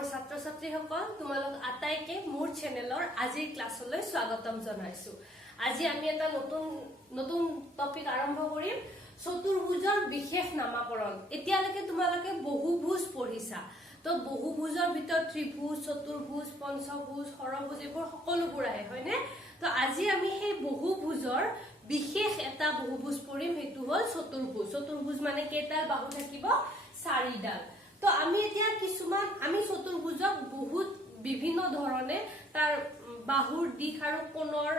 মৰমৰ ছাত্ৰ ছাত্ৰীসকল তোমালোক আটাইকে মোৰ চেনেলৰ আজিৰ ক্লাছলৈ স্বাগতম জনাইছো। আজি আমি এটা নতুন টপিক আৰম্ভ কৰিম, চতুৰ্ভুজৰ বিশেষ নামাকৰণ। এতিয়ালৈকে তোমালোকে বহুভুজ পঢ়িছা, তো বহুভুজৰ ভিতৰত ত্ৰিভুজ, চতুৰ্ভুজ, পঞ্চভুজ, ষড়ভুজ এইবোৰ সকলোবোৰ আহে, হয়নে? তো আজি আমি সেই বহুভুজৰ বিশেষ এটা বহুভুজ পঢ়িম, সেইটো হ'ল চতুৰ্ভুজ। চতুৰ্ভুজ মানে কেইডাল বাহু থাকিব? 4ডাল। তো আমি এতিয়া আমি চতুৰ্ভুজক বহুত বিভিন্ন ধৰণে তাৰ বাহুৰ দিশ আৰু কোণৰ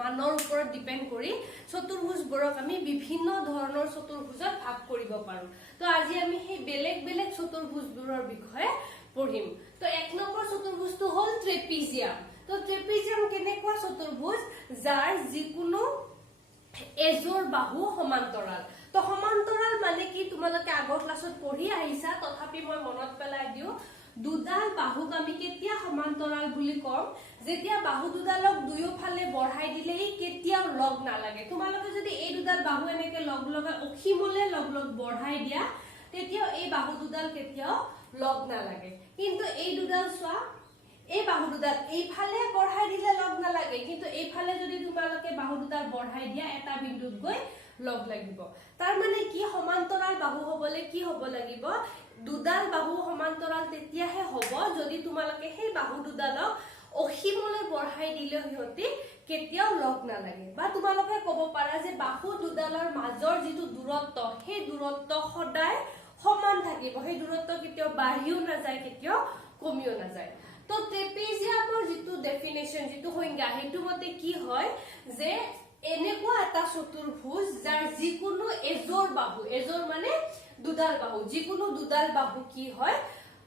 মানৰ ওপৰত ডিপেন্ড কৰি চতুৰ্ভুজবোৰক আমি বিভিন্ন ধৰণৰ চতুৰ্ভুজত ভাগ কৰিব পাৰো। তো আজি আমি সেই বেলেগ বেলেগ চতুৰ্ভুজবোৰৰ বিষয়ে পঢ়িম। তো 1 নম্বৰ চতুৰ্ভুজটো হ'ল ট্ৰেপিজিয়াম। তো ট্ৰেপিজিয়াম কেনেকুৱা চতুৰ্ভুজ? যাৰ যিকোনো এজোৰ বাহু সমান্তৰাল। তো সমান্তৰাল মানে কি তোমালোকে আগৰ ক্লাছত পঢ়ি আহিছা, তথাপি মই মনত পেলাই দিও। দুডাল বাহুক আমি কেতিয়া সমান্তৰাল বুলি কম? যেতিয়া বাহু দুডালক দুয়োফালে বঢ়াই দিলে ই কেতিয়াও লগ নালাগে। তোমালোকে যদি এই দুডাল বাহু এনেকে লগ লগাই অসীমলে লগ বঢ়াই দিয়া, তেতিয়াও এই বাহু দুডাল কেতিয়াও লগ নালাগে। কিন্তু এই দুডাল চোৱা, এই বাহু দুডাল এইফালে বঢ়াই দিলে লগ নালাগে, কিন্তু এইফালে যদি তোমালোকে বাহু দুডাল বঢ়াই দিয়া এটা বিন্দুত গৈ লগ লাগিব। তাৰ মানে কি? সমান্তৰাল বাহু হবলে কি হব লাগিব? দুডাল বাহু সমান্তৰাল তেতিয়াহে হব যদি তোমালোকে সেই বাহু দুডালক অসীমলৈ বঢ়াই দিলে সিহঁতি কেতিয়াও লগ নালাগে। বা তোমালোকে কব পাৰা যে বাহু দুডালৰ মাজৰ যিটো দূৰত্ব, সেই দূৰত্ব সদায় সমান থাকিব। সেই দূৰত্ব কেতিয়াও বাঢ়িও নাযায়, কেতিয়াও কমিও নাযায়। তো ট্ৰেপিজিয়ামৰ যিটো ডেফিনেশ্যন, যিটো সংজ্ঞা, সেইটো মতে কি হয় যে এনেকুৱা এটা চতুৰ্ভুজ যাৰ যিকোনো এজোৰ বাহু, এজোৰ মানে দুডাল বাহু, যিকোনো দুডাল বাহু কি হয়?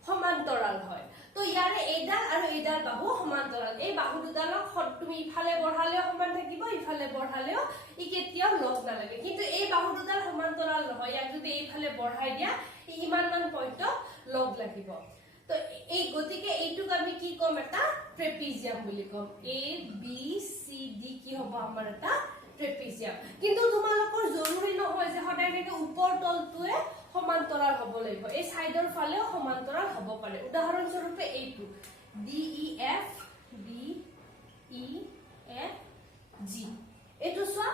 সমান্তৰাল হয়। তো ইয়াৰে এইডাল আৰু এইডাল বাহু সমান্তৰাল। এই বাহু দুডালক তুমি ইফালে বঢ়ালেও সমান থাকিব, ইফালে বঢ়ালেও ই কেতিয়াও লগ নালাগে। কিন্তু এই বাহু দুডাল সমান্তৰাল নহয়, ইয়াক যদি এইফালে বঢ়াই দিয়া ইমান পইণ্টত লগ লাগিব। তো এই গতিকে এইটোক আমি কি কম? এটা ট্ৰেপিজিয়াম বুলি কম। A B C D কি হ'ব? আমাৰ এটা ট্ৰেপিজিয়াম। কিন্তু তোমালোকৰ জৰুৰী নহয় যে সদায় এনেকে ওপৰ তলটোৱে সমান্তৰাল হ'ব লাগিব, এই সাইডৰ ফালেও সমান্তৰাল হ'ব পাৰে। উদাহৰণ স্বৰূপে এইটো DEF G, এইটো চোৱা,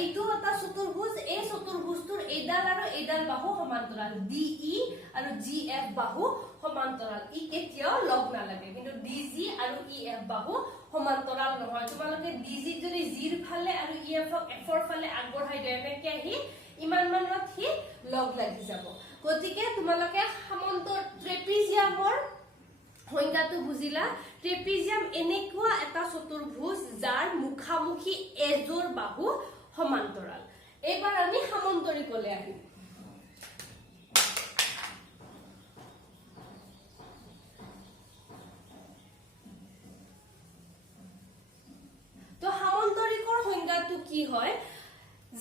এইটো এটা চতুৰ্ভুজ। এই চতুৰ্ভুজটোৰ এইডাল আৰু এইডাল বাহু সমান্তৰাল, DE আৰু GF বাহু সমান্তৰাল। ই কেতিয়াও লগ নালাগে। কিন্তু DG আৰু EF বাহু সমান্তৰাল নহয়। তোমালোকে DG যদি Gৰ ফালে আৰু EFক Fৰ ফালে আগবঢ়াই দিয়ে, এনেকে আহি ইমান মানত সি লগ লাগি যাব। গতিকে তোমালোকে ট্ৰেপিজিয়ামৰ সংজ্ঞাটো বুজিলা। ট্ৰেপিজিয়াম এনেকুৱা এটা চতুৰ্ভুজ যাৰ মুখামুখি এজোৰ বাহু সমান্তৰাল। এইবাৰ আমি সামন্তৰিকলৈ আহিম। তো সামন্তৰিকৰ সংজ্ঞাটো কি হয়?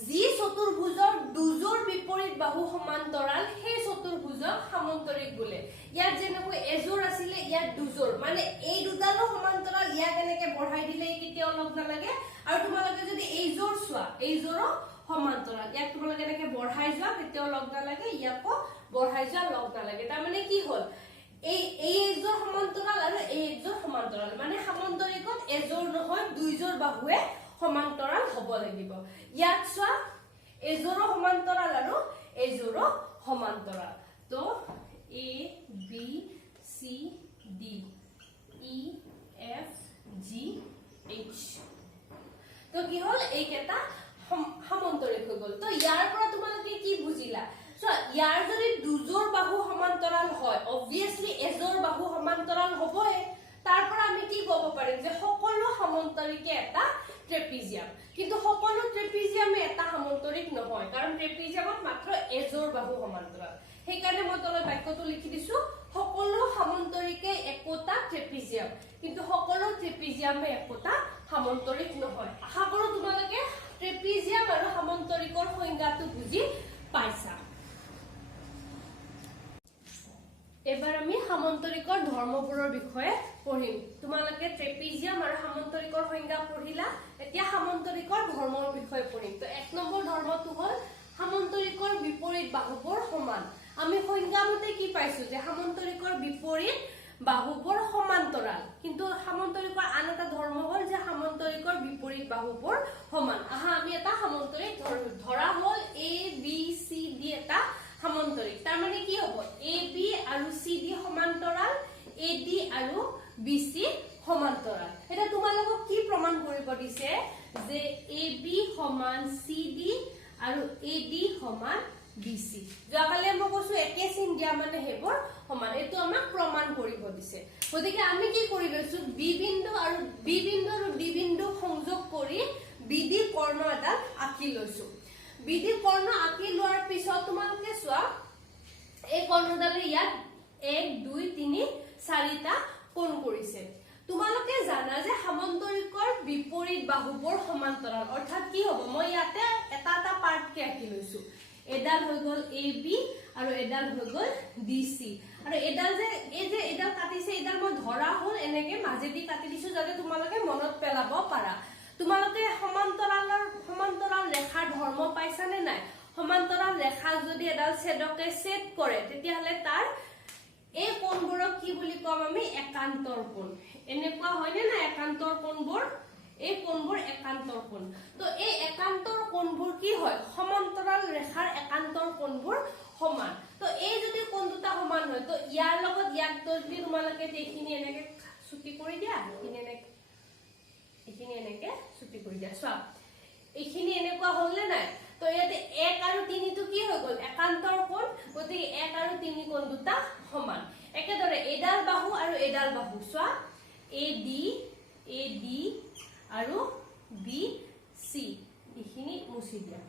যি চতুৰ্ভুজৰ দুজোৰ বিপৰীত বাহু সমান্তৰাল, সেই চতুৰ্ভুজক সামন্তৰিক বোলে। ইয়াত যেনেকৈ এজোৰ আছিলে, ইয়াত দুজোৰ, মানে এই দুডালো সমান্তৰাল, ইয়াক এনেকে বঢ়াই দিলে কেতিয়াও লগ নালাগে। আৰু তোমালোকে যদি এইজোৰ চোৱা, এইজোৰো সমান্তৰাল, ইয়াক তোমালোকে এনেকে বঢ়াই যোৱা কেতিয়াও লগ নালাগে, ইয়াকো বঢ়াই যোৱা লগ নালাগে। তাৰমানে কি হ'ল? এই এজোৰ সমান্তৰাল আৰু এই এজোৰ সমান্তৰাল, মানে সামন্তৰিকত এজোৰ নহয় দুইজোৰ বাহুৱে সমান্তৰাল হ'ব লাগিব। ইয়াত চোৱা, এজোৰো সমান্তৰাল আৰু এজোৰো সমান্তৰাল। তো A B C D E F G H, তো কি হ'ল? এইকেইটা সামন্তৰিক হৈ গ'ল। তো ইয়াৰ পৰা তোমালোকে কি বুজিলা? ইয়াৰ যদি দুজোৰ বাহু সমান্তৰাল হয়, অবভিয়াছলি এজোৰ বাহু সমান্তৰাল হ'বই। তাৰ পৰা আমি কি ক'ব পাৰিম? যে সকলো সামন্তৰিকে এটা ট্ৰেপিজিয়াম। কিন্তু সকলো ট্ৰেপিজিয়ামে এটা সামন্তৰিক নহয়, কাৰণ ট্ৰেপিজিয়ামত মাত্ৰ এজোৰ বাহু সমান্তৰাল। সেইকাৰণে মই তলত বাক্যটো লিখি দিছো, সকলো সামন্তৰিকে একোটা ট্ৰেপিজিয়াম, কিন্তু সকলো ট্ৰেপিজিয়ামে একোটা সামন্তৰিক নহয়। আশা কৰো তোমালোকে ট্ৰেপিজিয়াম আৰু সামন্তৰিকৰ সংজ্ঞাটো বুজি পাইছা। এবাৰ আমি সামন্তৰিকৰ ধৰ্মবোৰৰ বিষয়ে পঢ়িম। তোমালোকে ট্ৰেপিজিয়াম আৰু সামন্তৰিকৰ সংজ্ঞা পঢ়িলা, এতিয়া সামন্তৰিকৰ ধৰ্মৰ বিষয়ে পঢ়িম। তো 1 নম্বৰ ধৰ্মটো হ'ল সামন্তৰিকৰ বিপৰীত বাহুবোৰ সমান। আমি সংজ্ঞা মতে কি পাইছো? যে সামন্তৰিকৰ বিপৰীত বিপৰীত বাহুবোৰ সমান্তৰাল কিন্তু সামান্তৰিকৰ আন এটা ধৰ্ম হ'ল যে সামান্তৰিকৰ বিপৰীত বাহুবোৰ সমান আহা আমি এটা সামান্তৰিক ধৰা হ'ল এ বি সি ডি এটা সামান্তৰিক তাৰ মানে কি হ'ব এ বি আৰু সি ডি সমান্তৰাল এ ডি আৰু বি সি সমান্তৰাল এটা তোমালোকক কি প্ৰমাণ কৰিব দিছে যে এ বি সমান সি ডি আৰু এ ডি সমান BC যোৱাকালি মই কৈছো একে চিন দিয়া মানে হেবৰ সমান এটো আমাক প্ৰমাণ কৰিব দিছে গতিকে আমি কি কৰি লৈছো বি বিন্দু আৰু ডি বিন্দু সংযোগ কৰি বিডি কৰ্ণ এটা আঁকি লৈছো বিডি কৰ্ণ আঁকি লোৱাৰ পিছত তোমালোকে চোৱা এই কৰ্ণডালে ইয়াত 1 2 3 4টা কোণ কৰিছে তোমালোকে জানা যে সামান্তৰিকৰ বিপৰীত বাহুবোৰ সমান্তৰাল অৰ্থাৎ কি হ'ব মই ইয়াতে এটা এটা পাৰ্ট কে আঁকি লৈছো এডাল হৈ গল AB আৰু এডাল হৈ গল DC আৰু এডাল যে এই যে এডাল কাটিছে এডাল মই ধৰা হ'ল এনেকে মাজেদি কাটি দিছো যাতে তোমালোকে মনত পেলাব পাৰা তোমালোকে সমান্তৰাল ৰেখাৰ ধৰ্ম পাইছা নে নাই সমান্তৰাল ৰেখা যদি এডাল ছেদকে ছেদ কৰে তেতিয়া হলে তাৰ এই কোণবোৰক কি বুলি কম আমি একান্তৰ কোণ এনেকুৱা হয়নে না একান্তৰ কোণবোৰ এই কোণবোৰ একান্তৰ কোণ তো এই একান্তৰ কোণবোৰ কি হয় সমান্তৰাল ৰেখাৰ একান্তৰ কোণবোৰ সমান তো এই যদি কোণ দুটা সমান হয় তো ইয়াৰ লগত ইয়াক যদি তোমালোকে এইখিনি এনেকে ছুটি কৰি দিয়া এইখিনি এনেকে ছুটি কৰি দিয়া চোৱা এইখিনি এনেকুৱা হ'লে নাই তো ইয়াতে 1 আৰু 3 টো কি হৈ গল একান্তৰ কোণ গতিকে 1 আৰু 3 কোণ দুটা সমান একেদৰে এডাল বাহু আৰু এডাল বাহু চোৱা AD আৰু BC এইখিনি মুছি দিয়া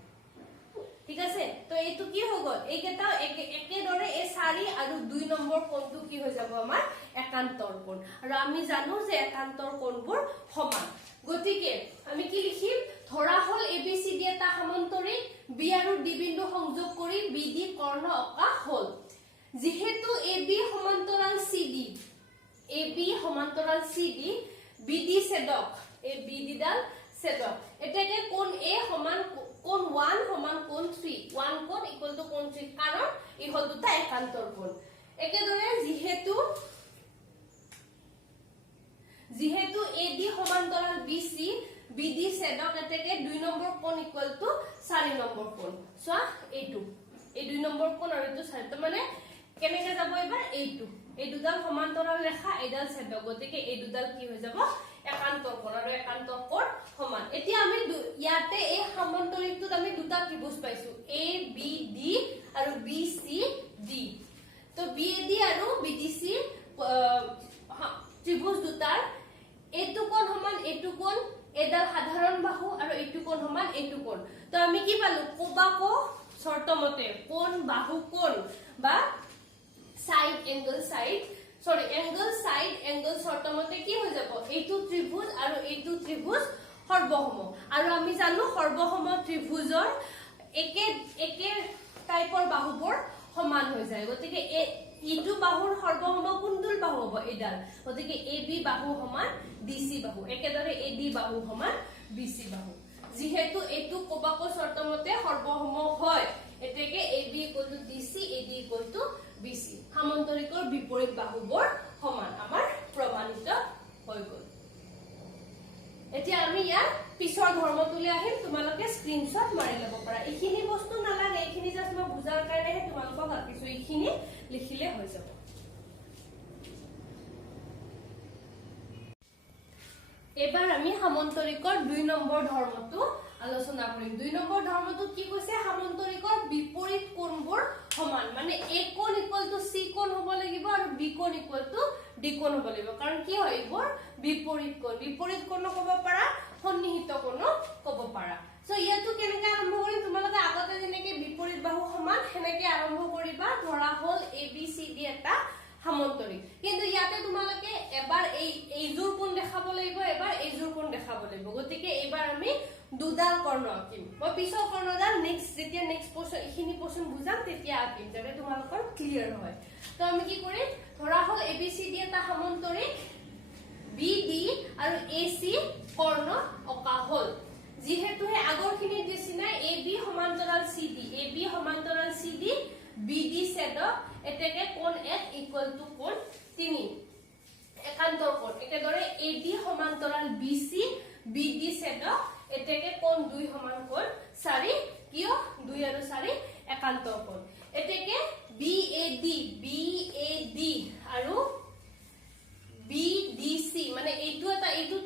ঠিক আছে তো এইটো কি হৈ গল এইকেটা একেদৰে এই 4 আৰু 2 নম্বৰ কোণটো কি হৈ যাব আমাৰ একান্তৰ কোণ আৰু আমি জানো যে একান্তৰ কোণবোৰ সমান গতিকে আমি কি লিখিম ধৰা হ'ল ABCD এটা সামান্তৰিক B আৰু D বিন্দু সংযোগ কৰি BD কৰ্ণ অঁকা হ'ল যেহেতু AB সমান্তৰাল CD BD ছেদক এই BD ডাল ছেদক এটাকে কোণ A সমান কোণ 1 সমান কোণ 3 1 কোণ ইকুয়াল টু কোণ 3 কাৰণ ই হল দুটা একান্তৰ কোণ একেদৰে যেহেতু AD সমান্তৰাল BC BD ছেদক এটাকে 2 নম্বৰ কোণ ইকুয়াল টু 4 নম্বৰ কোণ চোৱা এইটো এই 2 নম্বৰ কোণ আৰু এইটো 4 মানে কেনেকে যাব এবাৰ এইটো এই দুডাল সমান্তৰাল ৰেখা এডাল ছেদক গতিকে এই দুডাল কি হৈ যাব একান্তৰ কোণ আৰু একান্তৰ কোণ সমান এতিয়া আমি ইয়াতে এই সমান্তৰিকটোত আমি দুটা ত্ৰিভুজ পাইছো ABD আৰু BCD তো BAD আৰু BDC ত্ৰিভুজ দুটাৰ এইটো কোণ সমান এইটো কোণ এডাল সাধাৰণ বাহু আৰু এইটো কোণ সমান এইটো কোণ তো আমি কি পালো কোবাকো শৰ্তমতে কোণ বাহু কোণ বা এংগল সাইড শৰ্তমতে কি হৈ যাব এইটো ত্ৰিভুজ আৰু এইটো ত্ৰিভুজ সৰ্বসম আৰু আমি জানো সৰ্বসম ত্ৰিভুজৰ একে টাইপৰ বাহুবোৰ সমান হৈ যায় গতিকে ইটো বাহুৰ সৰ্বসম কোনটোৰ বাহু হ'ব এডাল গতিকে AB বাহু সমান DC বাহু একেদৰে AD বাহু সমান BC বাহু যেহেতু এইটো কোবাকো শৰ্তমতে সৰ্বসম হয় এতেকে AB DC AD BC সামান্তৰিকৰ বিপৰীত বাহুবোৰ সমান আমাৰ প্ৰমাণিত হৈ গল এতিয়া আমি ইয়াৰ পিছৰ ধৰ্মটোলৈ আহিম তোমালোকে স্ক্ৰিনশ্বট মাৰি ল'ব পাৰা এইখিনি বস্তু নালাগে এইখিনি জাস্ট মই বুজাৰ কাৰণেহে তোমালোকক আঁকিছো এইখিনি লিখিলে হৈ যাব এবাৰ আমি সামান্তৰিকৰ 2 নম্বৰ ধৰ্মটো আলোচনা কৰিম 2 নম্বৰ ধৰ্মটো কি কৈছে সামান্তৰিকৰ বিপৰীত কোণবোৰ সমান মানে A কোণ ইকুয়াল টু C কোণ হ'ব লাগিব আৰু B কোণ ইকুয়াল টু D কোণ হ'ব লাগিব কাৰণ কি হয় এইবোৰ বিপৰীত কোণ ক'ব পাৰা সন্নিহিত কোণ ক'ব পাৰা সো ইয়াটো কেনেকৈ আৰম্ভ কৰিম তোমালোকে আগতে যেনেকৈ বিপৰীত বাহু সমান হেনেকৈ আৰম্ভ কৰিবা ধৰা হ'ল ABCD এটা সামান্তৰিক কিন্তু ইয়াতে তোমালোকে এবাৰ এইজোৰ কোণ দেখাব লাগিব এবাৰ এইজোৰ কোণ দেখাব লাগিব গতিকে এবাৰ আমি দুডাল কৰ্ণ আঁকিম মই পিছৰ কৰ্ণডাল যেতিয়া নেক্সট পোৰ্শন এইখিনি পোৰ্শন বুজাম তেতিয়া আঁকিম যাতে তোমালোকৰ ক্লিয়াৰ হয় তো আমি কি কৰিম ধৰা হ'ল ABCD এটা সামান্তৰিক BD আৰু AC কৰ্ণ অঁকা হ'ল যেহেতু আগৰখিনি দিছিনা AB সমান্তৰাল CD বিডি ছেদক এতেকে কোণ এক ইকুৱেল টু কোণ 3 একান্তৰ কোণ একেদৰে এডি সমান্তৰাল বিসি বিডি ছেদক এতেকে কোণ 2 সমান কোণ 4 কিয় 2 আৰু 4 একান্তৰ কোণ এতেকে বিএডি আৰু বিডিসি মানে এইটো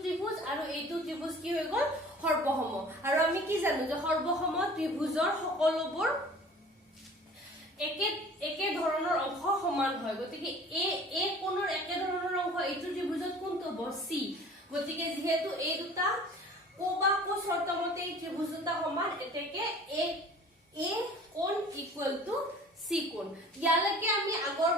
ত্ৰিভুজ আৰু এইটো ত্ৰিভুজ কি হৈ গল সৰ্বসম আৰু আমি কি জানো যে সৰ্বসম ত্ৰিভুজৰ সকলোবোৰ একে ধৰণৰ অংশ সমান হয় গতিকে এ কোণৰ একে ধৰণৰ অংশ এইটো ত্ৰিভুজত কোনটো হ'ব সি গতিকে যেহেতু এই দুটা কোবা কো শৰ্তমতে এই ত্ৰিভুজ দুটা সমান এতেকে এ কোণ ইকুৱেল টু সি কোণ ইয়ালৈকে আমি আগৰ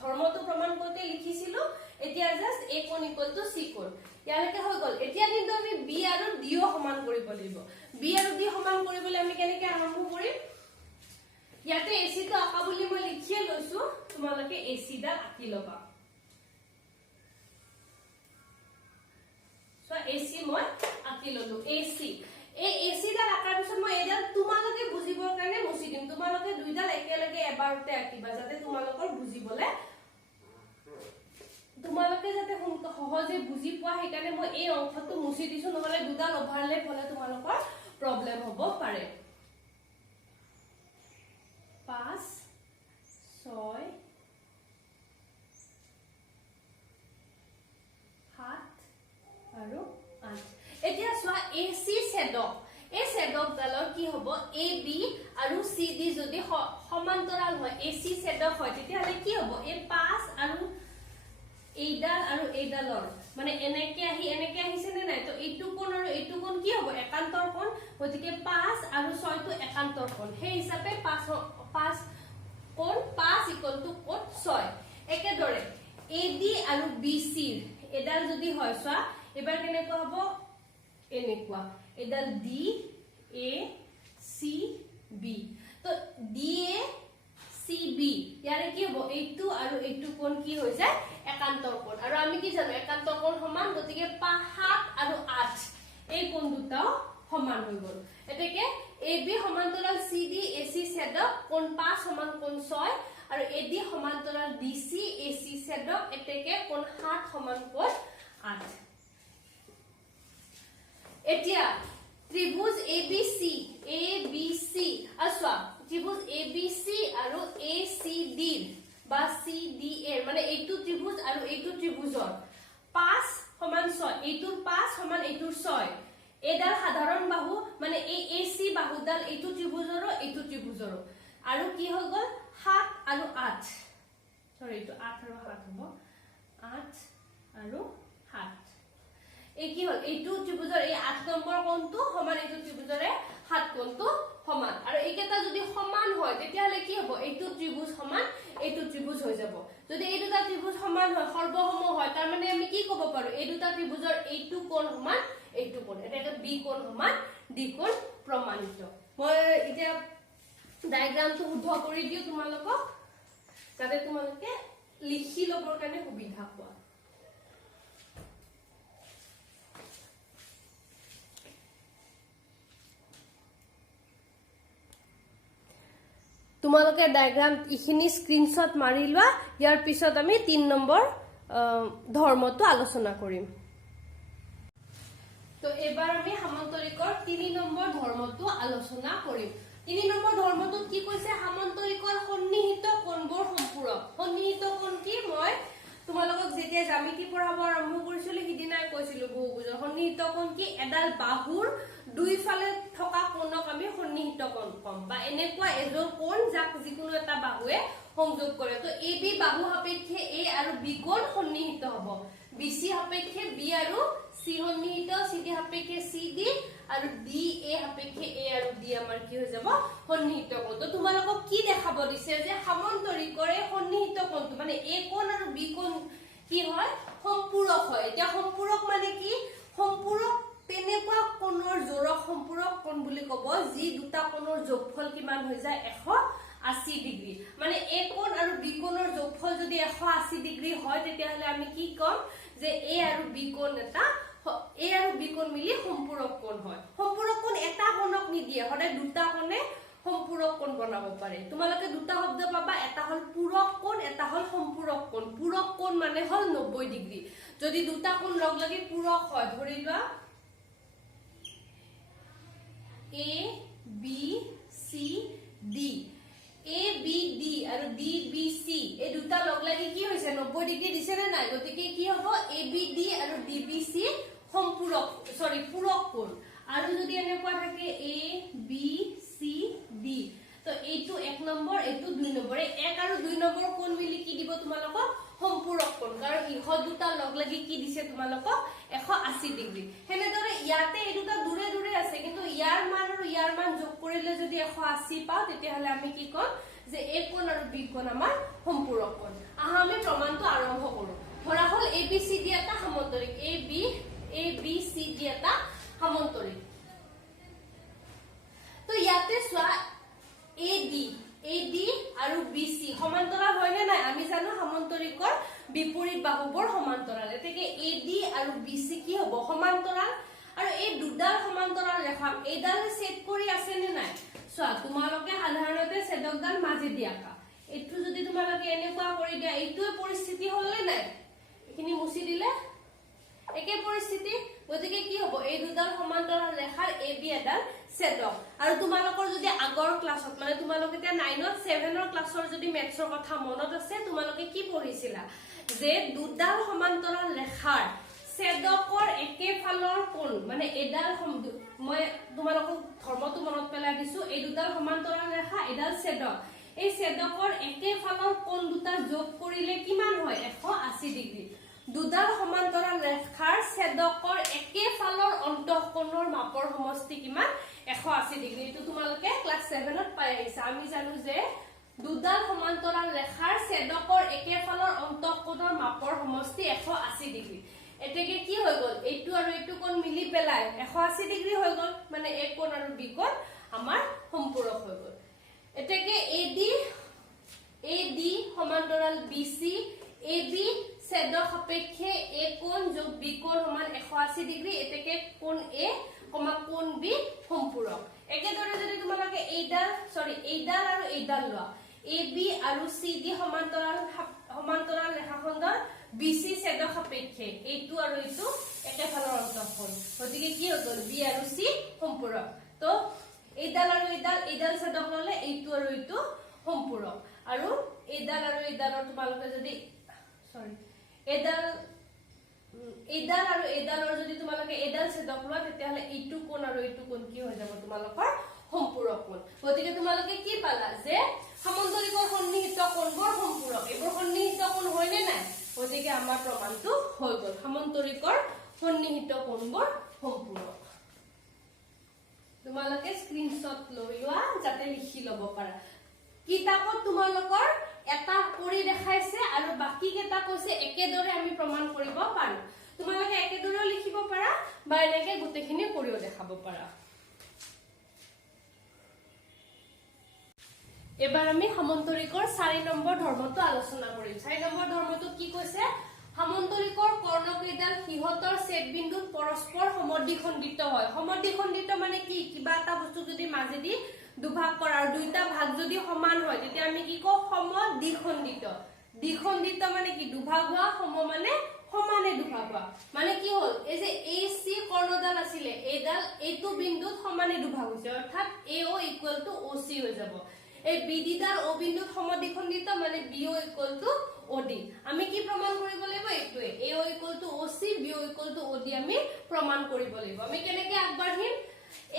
ধৰ্মটো প্ৰমাণ কৰোতে লিখিছিলো এতিয়া জাস্ট এ কোণ ইকুৱেল টু সি কোণ ইয়ালৈকে হৈ গল এতিয়া কিন্তু আমি বি আৰু ডি ও সমান কৰিব লাগিব বি আৰু ডি সমান কৰিবলৈ আমি কেনেকৈ আৰম্ভ কৰিম ইয়াতে এসি তো আঁকা বুলি মই লিখিয়ে লৈছো তোমালোকে এসি ডাল আঁকি লবা সো এসি মই আঁকি ললো এসি এসি ডাল আঁকাৰ পিছত মই এডাল তোমালোকে বুজিবৰ কাৰণে মুছি দিম তোমালোকে দুইডাল একেলগে এবাৰতে আঁকিবা যাতে তোমালোকৰ বুজিবলে তোমালোকে যাতে সহজে বুজি পোৱা সেইকাৰণে মই এই অংশটো মুছি দিছো নহলে দুডাল ওভাৰলেপ হলে তোমালোকৰ প্ৰবলেম হ'ব পাৰে 5 6 7 আৰু 8 এতিয়া সোয়া এসি ছেদক এই ছেদক ডালৰ কি হ'ব এ বি আৰু সি ডি যদি সমান্তৰাল হয় এসি ছেদক হয় তেতিয়া হলে কি হ'ব এই 5 আৰু এইডাল আৰু এইডালৰ মানে এনেকে আহিছে নে নাই তো এইটো কোণ আৰু এইটো কোণ কি হ'ব একান্তৰ কোণ গতিকে 5 আৰু 6 টো একান্তৰ কোণ সেই হিচাপে 5 কোণ 5 ইকুৱেল টু কোণ 6 একেদৰে এডি আৰু বিসি এডাল যদি হয় সোয়া এবাৰ কেনেকৈ হ'ব এনেকুৱা এডাল ডি এ সি বি তো ডি এ সি বি ইয়াৰে কি হ'ব এইটো আৰু এইটো কোণ কি হৈ যায় একান্তৰ কোণ আৰু আমি কি জানো একান্তৰ কোণ সমান গতিকে 7 আৰু 8 এই কোণ দুটাও সমান হৈ গল এতেকে এবি সমান্তৰাল সিডি এসি ছেদক কোণ 5 সমান কোণ 6 আৰু এডি সমান্তৰাল বিসি এসি ছেদক এতেকে কোণ 7 সমান কোণ 8 এতিয়া ত্ৰিভুজ এবিসি আসোৱা ত্ৰিভুজ এবিসি আৰু এসিডি বা সিডি এৰ মানে এইটো ত্ৰিভুজ আৰু এইটো ত্ৰিভুজৰ 5 সমান 6 এইটোৰ 5 সমান এইটোৰ 6 এডাল সাধাৰণ বাহু মানে এই এসি বাহুডাল এইটো ত্ৰিভুজৰ আৰু কি হৈ গল 7 আৰু 8 সৰি এইটো 8 আৰু 7 হ'ব 8 আৰু 7 এই কি হল এইটো ত্ৰিভুজৰ এই 8 নম্বৰ কোণটো সমান এইটো ত্ৰিভুজৰে 7 কোণটো সমান আৰু এইকেটা যদি সমান হয় তেতিয়া হলে কি হ'ব এইটো ত্ৰিভুজ সমান এইটো ত্ৰিভুজ হৈ যাব যদি এই দুটা ত্ৰিভুজ সমান হয় সৰ্বসম হয় তাৰ মানে আমি কি ক'ব পাৰো এই দুটা ত্ৰিভুজৰ এইটো কোণ সমান এইটো কোণ এটা বি কোণ সমান ডি কোণ প্ৰমাণিত মই এতিয়া ডায়াগ্ৰামটো শুদ্ধ কৰি দিও তোমালোকক যাতে তোমালোকে লিখি লবৰ কাৰণে সুবিধা পোৱা তোমালোকে ডায়াগ্ৰাম ইখিনি স্ক্ৰিনশ্বট মাৰি লোৱা ইয়াৰ পিছত আমি 3 নম্বৰ ধৰ্মটো আলোচনা কৰিম তো এবাৰ আমি সামান্তৰিকৰ 3 নম্বৰ ধৰ্মটো আলোচনা কৰিম 3 নম্বৰ ধৰ্মটো কি কৈছে সামান্তৰিকৰ সন্নিহিত কোণবোৰ সম্পূৰক সন্নিহিত কোণ কি মই তোমালোকক যেতিয়া জ্যামিতি পঢ়াব আৰম্ভ কৰিছিলো হিদিনাই কৈছিলো বহুভুজৰ সন্নিহিত কোণ কি এডাল বাহুৰ দুইফালে থকা কোণক আমি সন্নিহিত কোণ কম বা এনেকুৱা এজোৰ কোণ যাক যিকোনো এটা বাহুৱে সংযোগ কৰে তো এ বি বাহু সাপেক্ষে এ আৰু বি কোণ সন্নিহিত হ'ব বিসি সাপেক্ষে বি আৰু সি সন্নিহিত সিডি সাপেক্ষে সিডি আৰু ডি এ সাপেক্ষে এ আৰু ডি আমাৰ কি হৈ যাব সন্নিহিত কোণ তো তোমালোকক কি দেখাব দিছে যে সামান্তৰিকৰে সন্নিহিত কোণটো মানে এ কোণ আৰু বি কোণ কি হয় সম্পূৰক হয় এতিয়া সম্পূৰক মানে কি সম্পূৰক তেনেকুৱা কোণৰ জোৰক সম্পূৰক কোণ বুলি ক'ব যি দুটা কোণৰ যোগফল কিমান হৈ যায় 180 ডিগ্ৰী মানে এ কোণ আৰু বি কোণৰ যোগফল যদি 180 ডিগ্ৰী হয় তেতিয়া হলে আমি কি কম যে এ আৰু বি কোণ এটা এ আৰু বি কোণ মিলি সম্পূৰক কোণ হয় সম্পূৰক কোণ এটা কোণক নিদিয়ে হলে দুটা কোণে সম্পূৰক কোণ বনাব পাৰে তোমালোকে দুটা শব্দ পাবা এটা হল পূৰক কোণ এটা হল সম্পূৰক কোণ পূৰক কোণ মানে হল 90 ডিগ্ৰী যদি দুটা কোণ লগ লাগি পূৰক হয় ধৰি লোৱা A B C D A B D আৰু D B C এই দুটা লগ লাগি কি হৈছে 90 ডিগ্ৰী দিছে নে নাই গতিকে কি হ'ব A B D আৰু D B C সম্পূৰক পূৰক কোণ আৰু যদি এনেকুৱা থাকে A B C D তো এইটো 1 নম্বৰ এইটো 2 নম্বৰ এই 1 আৰু 2 নম্বৰ কোণ মিলি কি দিব তোমালোকক সম্পূৰক কোণ কাৰণ ইহ দুটা লগ লাগি কি দিছে তোমালোকক 180 ডিগ্ৰী হেনেদৰে ইয়াতে এই দুটা দূৰে দূৰে আছে কিন্তু ইয়াৰ মান আৰু ইয়াৰ মান যোগ কৰিলে যদি 180 পাও তেতিয়া হলে আমি কি কম যে A কোণ আৰু B কোণ আমাৰ সম্পূৰক কোণ আহা আমি প্ৰমাণটো আৰম্ভ কৰো ধৰা হল ABCD এটা সমান্তৰিক ABCD এটা সমান্তৰিক তো ইয়াতে সোয়া AD আৰু BC সমান্তৰাল হয় নে নাই আমি জানো সমান্তৰিকৰ বিপৰীত বাহুবোৰ সমান্তৰাল এতেকে AD আৰু BC কি হ'ব সমান্তৰাল আৰু এই দুডাল সমান্তৰাল ৰেখা এইডাল ছেদ কৰি আছে নে নাই সোয়া তোমালোকে সাধাৰণতে ছেদকডাল মাজে দিয়াকা এটো যদি তোমালোকে এনেকুৱা কৰি দিয়া এইটোৰ পৰিস্থিতি হল নে নাই এখিনি মুছি দিলে একে পৰিস্থিতি গতিকে কি হ'ব এই দুডাল সমান্তৰাল ৰেখাৰ AB এডাল ছেদক আৰু তোমালোকৰ যদি আগৰ ক্লাছত মানে তোমালোকে এতিয়া 9ত 7ৰ ক্লাছৰ যদি মেথছৰ কথা মনত আছে তোমালোকে কি পঢ়িছিলা যে দুডাল সমান্তৰাল ৰেখাৰ ছেদকৰ একে ফালৰ কোণ মানে এডাল মই তোমালোকক ধৰ্মটো মনত পেলাই দিছো এই দুডাল সমান্তৰাল ৰেখা এডাল ছেদক এই ছেদকৰ একে ফালৰ কোণ দুটা যোগ কৰিলে কিমান হয় 180 ডিগ্ৰী দুডাল সমান্তৰাল ৰেখাৰ ছেদকৰ একে ফালৰ অন্তঃকোণৰ মাপৰ সমষ্টি কিমান 180 ডিগ্ৰী এটো তোমালোকে ক্লাস 7ত পাই আহিছা আমি জানো যে দুডাল সমান্তৰাল ৰেখাৰ ছেদকৰ একে ফালৰ অন্তঃকোণৰ মাপৰ সমষ্টি 180 ডিগ্ৰী এতেকে কি হৈ গল এইটো আৰু এইটো কোণ মিলি পেলাই 180 ডিগ্ৰী হৈ গল মানে A কোণ আৰু B কোণ আমাৰ সম্পূৰক হৈ গল এতেকে AD সমান্তৰাল BC AB ছেদক সাপেক্ষে A কোণ যোগ B কোণ সমান 180 ডিগ্ৰী এতেকে কোণ A কোণ B সম্পূৰক একেদৰে যদি তোমালোকে এইডাল আৰু এইডাল লোৱা AB আৰু CD সমান্তৰাল ৰেখাখণ্ডৰ BC ছেদক সাপেক্ষে এইটো আৰু এইটো একেফালৰ অন্তঃকোণ গতিকে কি হৈ গল B আৰু C সম্পূৰক তো এইডাল আৰু এইডাল ছেদক ললে এইটো আৰু এইটো সম্পূৰক আৰু এইডাল আৰু এইডালৰ তোমালোকে যদি এইডাল আৰু এইডালৰ যদি তোমালোকে এইডাল ছেদক লোৱা তেতিয়া হলে এইটো কোণ আৰু এইটো কোণ কি হৈ যাব তোমালোকৰ সম্পূৰক কোণ গতিকে তোমালোকে কি পালা যে সমান্তৰিকৰ সন্নিহিত কোণবোৰ সম্পূৰক এইবোৰ সন্নিহিত কোণ হয় নে নাই গতিকে আমাৰ প্ৰমাণটো হৈ গল সমান্তৰিকৰ সন্নিহিত কোণবোৰ সম্পূৰক তোমালোকে স্ক্ৰিনশ্বট লৈ লোৱা যাতে লিখি লব পাৰা কিতাপত তোমালোকৰ এটা কৰি দেখাইছে আৰু বাকি কেটা কৈছে একেদৰে আমি প্ৰমাণ কৰিব পাৰো তোমালোকে একেদৰে লিখিব পাৰা বা এনেকে গুটেখিনি কৰিও দেখাব পাৰা এবাৰ আমি সমান্তৰিকৰ 4 নম্বৰ ধৰ্মটো আলোচনা কৰিম 4 নম্বৰ ধৰ্মটো কি কৈছে সমান্তৰিকৰ কৰ্ণকেইডাল সিহঁতৰ ছেদ বিন্দুত পৰস্পৰ সমদ্বিখণ্ডিত হয় সমদ্বিখণ্ডিত মানে কি কিবা এটা বস্তু যদি মাজেদি দুভাগ কৰা আৰু দুইটা ভাগ যদি সমান হয় তেতিয়া আমি কি কও সমদ্বিখণ্ডিত দ্বিখণ্ডিত মানে কি দুভাগ হোৱা সম মানে সমানে দুভাগ হোৱা মানে কি হল এই যে AC কৰ্ণডাল আছিল এইটো বিন্দুত সমানে দুভাগ হৈছে অৰ্থাৎ AO = OC হৈ যাব এই BD ডাল O বিন্দুত সমদ্বিখণ্ডিত মানে BO = OD আমি কি প্ৰমাণ কৰিব লাগিব এইটোৱে AO = OC BO = OD আমি প্ৰমাণ কৰিব লাগিব আমি কেনেকৈ আগবাঢ়িম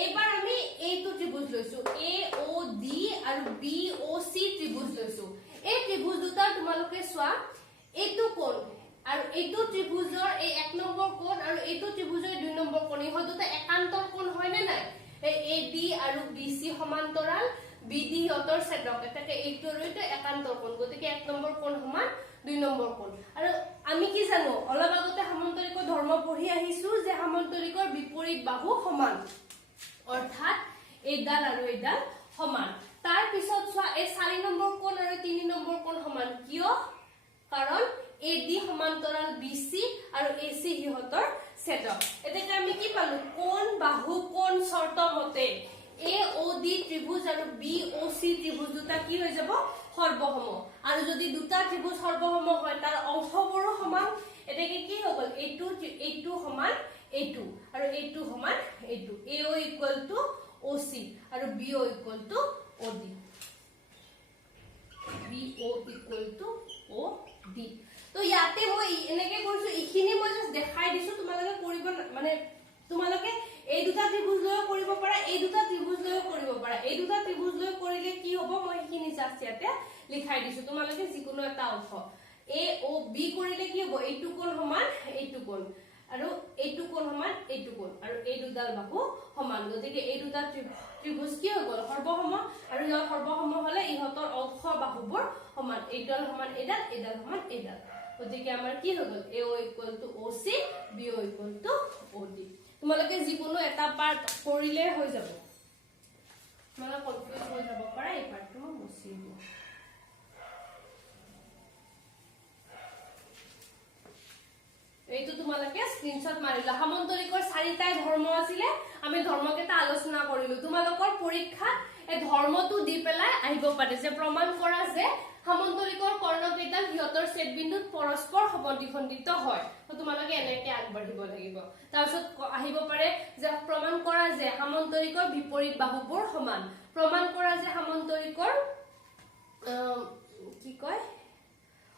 এবাৰ আমি এইটো ত্ৰিভুজ লৈছো AOD আৰু BOC ত্ৰিভুজ লৈছো এই ত্ৰিভুজ দুটা তোমালোকে চোৱা এইটো কোণ আৰু এইটো ত্ৰিভুজৰ এই 1 নম্বৰ কোণ আৰু এইটো ত্ৰিভুজৰ 2 নম্বৰ কোণ এই দুটা একান্তৰ কোণ হয় নে নাই এই AD আৰু BC সমান্তৰাল BD হতৰ ছেদক এটাকে এইটো আৰু এইটো একান্তৰ কোণ গতিকে 1 নম্বৰ কোণ সমান 2 নম্বৰ কোণ আৰু আমি কি জানো অলপ আগতে সমান্তৰিকৰ ধৰ্ম পঢ়ি আহিছো যে সমান্তৰিকৰ বিপৰীত বাহু সমান অৰ্থাৎ এইডাল আৰু এইডাল সমান তাৰ পিছত চোৱা এই 4 নম্বৰ কোণ আৰু 3 নম্বৰ কোণ সমান কিয় কাৰণ AD সমান্তৰাল BC আৰু AC হিহতৰ ছেদক এতেকে আমি কি পালো কোণ বাহু কোণ শৰ্ত মতে AOD ত্ৰিভুজ আৰু BOC ত্ৰিভুজ দুটা কি হৈ যাব সৰ্বসম আৰু যদি দুটা ত্ৰিভুজ সৰ্বসম হয় তাৰ অংশবোৰো সমান এটাকে কি হৈ গল এইটো সমান এইটো আৰু এইটো সমান এইটো AO = OC আৰু BO = OD BO = OD তো ইয়াতে মই এনেকে কৰিছো ইখিনি মই জাস্ট দেখাই দিছো তোমালোকে কৰিব মানে তোমালোকে এই দুটা ত্ৰিভুজ লৈ কৰিব পাৰা এই দুটা ত্ৰিভুজ লৈ কৰিব পাৰা এই দুটা ত্ৰিভুজ লৈ কৰিলে কি হ'ব মই ইখিনি জাস্ট ইয়াতে লিখাই দিছো তোমালোকে যিকোনো এটা অংশ AOB কৰিলে কি হ'ব এইটো কোণ সমান এইটো কোণ আৰু এইটো কোণ সমান এইটো কোণ আৰু এই দুডাল বাহু সমান গতিকে এই দুটা ত্ৰিভুজ কি হৈ গল সৰ্বসম আৰু ইয়াৰ সৰ্বসম হলে ইহতৰ অংশ বাহুবোৰ সমান এইডাল সমান এইডাল এইডাল সমান এইডাল গতিকে আমাৰ কি হৈ গল AO = OC BO = OD তোমালোকে যিকোনো এটা পাৰ্ট কৰিলে হৈ যাব তোমালোকে কনফিউজ হৈ যাব পাৰা এই পাৰ্টটো মই মুছি দিম এইটো তোমালোকে স্ক্ৰিনশ্বট মাৰিলা সামন্তৰিকৰ চাৰিটা ধৰ্ম আছিলে আমি ধৰ্মকেইটা আলোচনা কৰিলো তোমালোকৰ পৰীক্ষাত এই ধৰ্মটো দি পেলাই আহিব পাৰে যে প্ৰমাণ কৰা যে সামন্তৰিকৰ কৰ্ণকেইটা সিহঁতৰ ছেদ বিন্দুত পৰস্পৰ সমদ্বিখণ্ডিত হয় তো তোমালোকে এনেকে আগবাঢ়িব লাগিব তাৰপিছত আহিব পাৰে যে প্ৰমাণ কৰা যে সামন্তৰিকৰ বিপৰীত বাহুবোৰ সমান প্ৰমাণ কৰা যে সামন্তৰিকৰ কি কয়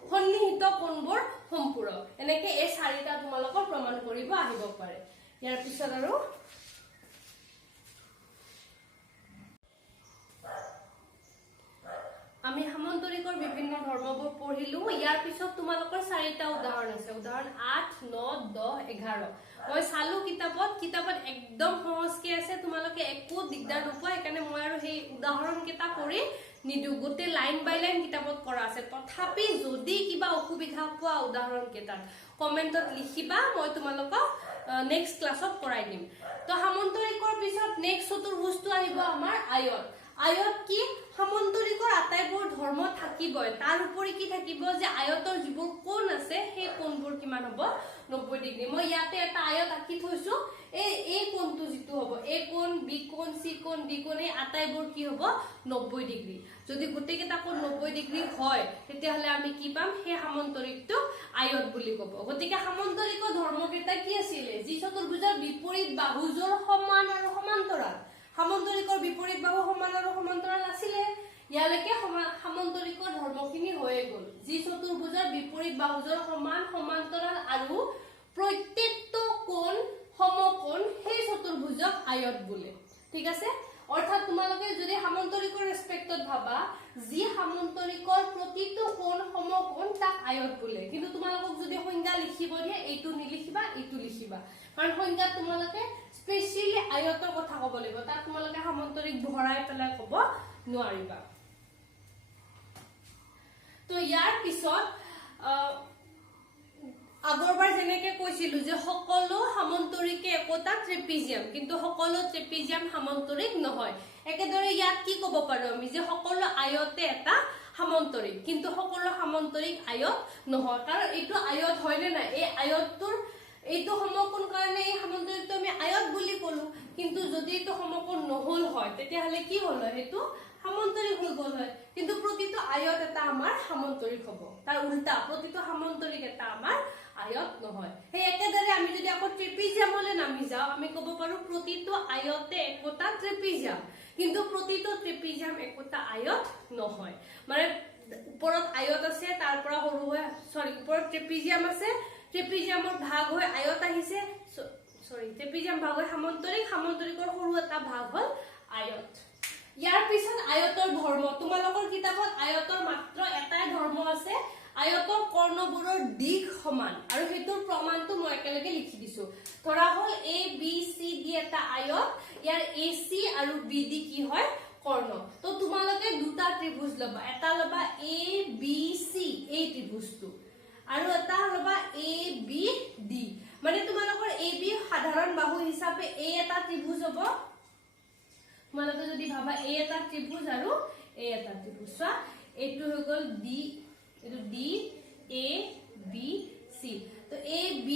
সন্নিহিত কোণবোৰ সম্পূৰক এনেকে এই চাৰিটা তোমালোকৰ প্ৰমাণ কৰিব আহিব পাৰে ইয়াৰ পিছত আৰু আমি সামন্তৰিকৰ বিভিন্ন ধৰ্মবোৰ পঢ়িলো ইয়াৰ পিছত তোমালোকৰ চাৰিটা উদাহৰণ আছে উদাহৰণ 8 9 10 11 মই চালু কিতাপত একদম সহজকে আছে তোমালোকে একো দিগদাৰ নোপোৱা একাৰণে মই আৰু সেই উদাহৰণ কেইটা কৰি নিদু গোটে লাইন বাই লাইন কিতাপত কৰা আছে তথাপি যদি কিবা অসুবিধা পোৱা উদাহৰণ কেইটাত কমেন্টত লিখিবা মই তোমালোকক নেক্সট ক্লাছত কৰাই দিম তো সামন্তৰিকৰ পিছত নেক্সট চতুৰ্ভুজটো আহিব আমাৰ আয়ত কি সামন্তৰিকৰ আটাইবোৰ ধৰ্ম থাকিবই তাৰ উপৰি কি থাকিব যে আয়তৰ যিবোৰ কোণ আছে সেই কোণবোৰ কিমান হ'ব 90 ডিগ্ৰী মই ইয়াতে এটা আয়ত আঁকি থৈছো এই কোণটো যিটো হ'ব এ কোণ বি কোণ সি কোণ ডি কোণ এই আটাইবোৰ কি হ'ব 90 ডিগ্ৰী যদি গোটেইকেইটা কোণ 90 ডিগ্ৰী হয় তেতিয়াহলে আমি কি পাম সেই সামন্তৰিকটো আয়ত বুলি ক'ব গতিকে সামন্তৰিকৰ ধৰ্মকেইটা কি আছিল যি চতুৰ্ভুজৰ বিপৰীত বাহুযোৰ সমান আৰু সমান্তৰাল সামন্তৰিকৰ বিপৰীত বাহু সমান আৰু সমান্তৰাল আছিলে ইয়ালৈকে সামন্তৰিকৰ ধৰ্মখিনি হৈ গল যি চতুৰ্ভুজৰ বিপৰীত বাহুযোৰ সমান সমান্তৰাল আৰু প্ৰত্যেকটো কোণ সমকোণ সেই চতুৰ্ভুজক আয়ত বোলে ঠিক আছে অৰ্থাৎ তোমালোকে যদি সামন্তৰিকৰ ৰেসপেক্টত ভাবা যি সামন্তৰিকৰ প্ৰতিটো কোণ সমকোণ তাক আয়ত বোলে কিন্তু তোমালোকক যদি সংজ্ঞা লিখিব দিয়ে এইটো নিলিখিবা এইটো লিখিবা কাৰণ সংজ্ঞা তোমালোকে স্পেশালি আয়তৰ কথা ক'ব লাগিব তাত তোমালোকে সামন্তৰিক ভৰাই পেলাই ক'ব নোৱাৰিবা তো ইয়াৰ পিছত আগৰবাৰ যেনেকে কৈছিলো যে সকলো সামন্তৰিকে একোটা ট্ৰেপিজিয়াম কিন্তু সকলো ট্ৰেপিজিয়াম সামন্তৰিক নহয় একেদৰে ইয়াত কি ক'ব পাৰো আমি যে সকলো আয়তে এটা সামন্তৰিক কিন্তু সকলো সামন্তৰিক আয়ত নহয় কাৰণ এইটো আয়ত হয় নে নাই এই আয়তটোৰ এইটো সমকোণ কাৰণে এই সামন্তৰিকটো আমি আয়ত বুলি ক'লো কিন্তু যদি এইটো সমকোণ নহল হয় তেতিয়াহলে কি হল হেতু সামন্তৰিক হৈ গল হয় কিন্তু প্ৰতিটো আয়ত এটা আমাৰ সামন্তৰিক হ'ব তাৰ উল্টা প্ৰতিটো সামন্তৰিক এটা আমাৰ আয়ত নহয় সেই একেদৰে আমি যদি আকৌ ট্ৰেপিজিয়ামলৈ নামি যাওঁ আমি ক'ব পাৰো প্ৰতিটো আয়তে একোটা ট্ৰেপিজিয়াম কিন্তু প্ৰতিটো ট্ৰেপিজিয়াম একোটা আয়ত নহয় মানে ওপৰত আয়ত আছে তাৰ পৰা সৰু হৈ ওপৰত ট্ৰেপিজিয়াম আছে ট্ৰেপিজিয়ামৰ ভাগ হৈ আয়ত আহিছে ট্ৰেপিজিয়াম ভাগ হৈ সামন্তৰিকৰ সৰু এটা ভাগ হ'ল আয়ত ইয়াৰ পিছত আয়তৰ ধৰ্ম তোমালোকৰ কিতাপত আয়তৰ মাত্ৰ এটাই ধৰ্ম আছে আয়তৰ কৰ্ণবোৰৰ দিশ সমান আৰু হেতুৰ প্ৰমাণটো মই একেলগে লিখি দিছো ধৰা হ'ল এ বি সি ডি এটা আয়ত ইয়াৰ AC আৰু BD কি হয় কৰ্ণ তো তোমালোকে দুটা ত্ৰিভুজ লবা এটা লবা ABC এই ত্ৰিভুজটো আৰু এটা লবা ABD মানে তোমালোকৰ AB সাধাৰণ বাহু হিচাপে A এটা ত্ৰিভুজ হ'ব তোমালোকে যদি ভাবা A এটা ত্ৰিভুজ আৰু A এটা ত্ৰিভুজ এইটো হৈ গল D এটো D A B C তো ABD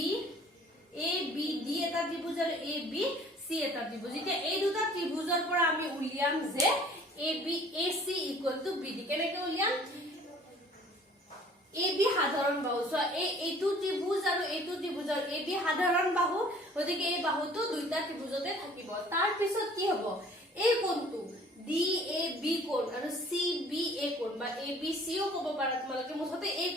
এটা ত্ৰিভুজ আৰু AB C চি এটা ত্ৰিভুজ এতিয়া এই দুটা ত্ৰিভুজৰ পৰা আমি উলিয়াম যে AC = BD কেনেকৈ উলিয়াম AB সাধাৰণ বাহু সো এইটো ত্ৰিভুজ আৰু এইটো ত্ৰিভুজৰ AB সাধাৰণ বাহু গতিকে এই বাহুটো দুইটা ত্ৰিভুজতে থাকিব তাৰ পিছত কি হ'ব এই কোণটো DAB কোণ আৰু CBA কোণ বা ABC ও ক'ব পাৰা তোমালোকে মুঠতে এই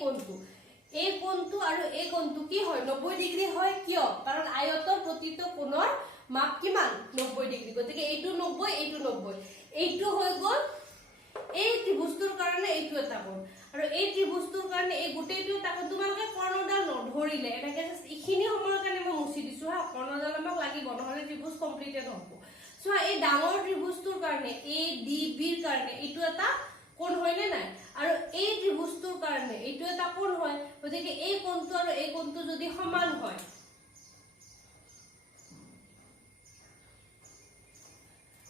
কোণটো আৰু এই কোণটো কি হয় 90 ডিগ্ৰী হয় কিয় কাৰণ আয়তৰ প্ৰতিটো কোণৰ মাপ কিমান 90 ডিগ্ৰী গতিকে এইটো 90 এইটো 90 এইটো হৈ গ'ল এই ত্ৰিভুজটোৰ কাৰণে এইটো এটা কোণ আৰু এই ত্ৰিভুজটোৰ কাৰণে এই গোটেইটো তাক তোমালোকে কৰ্ণডাল নধৰিলে এনেকে ইখিনি সময়ৰ কাৰণে মই মুছি দিছো হা কৰ্ণডাল আমাক লাগিব নহলে ত্ৰিভুজ কমপ্লিটেড হ'ব সো এই ডাঙৰ ত্ৰিভুজটোৰ কাৰণে ADB ৰ কাৰণে এইটো এটা কোণ হয় নে নাই আৰু এই ত্ৰিভুজটোৰ কাৰণে এইটো এটা কোণ হয় গতিকে এই কোণটো আৰু এই কোণটো যদি সমান হয়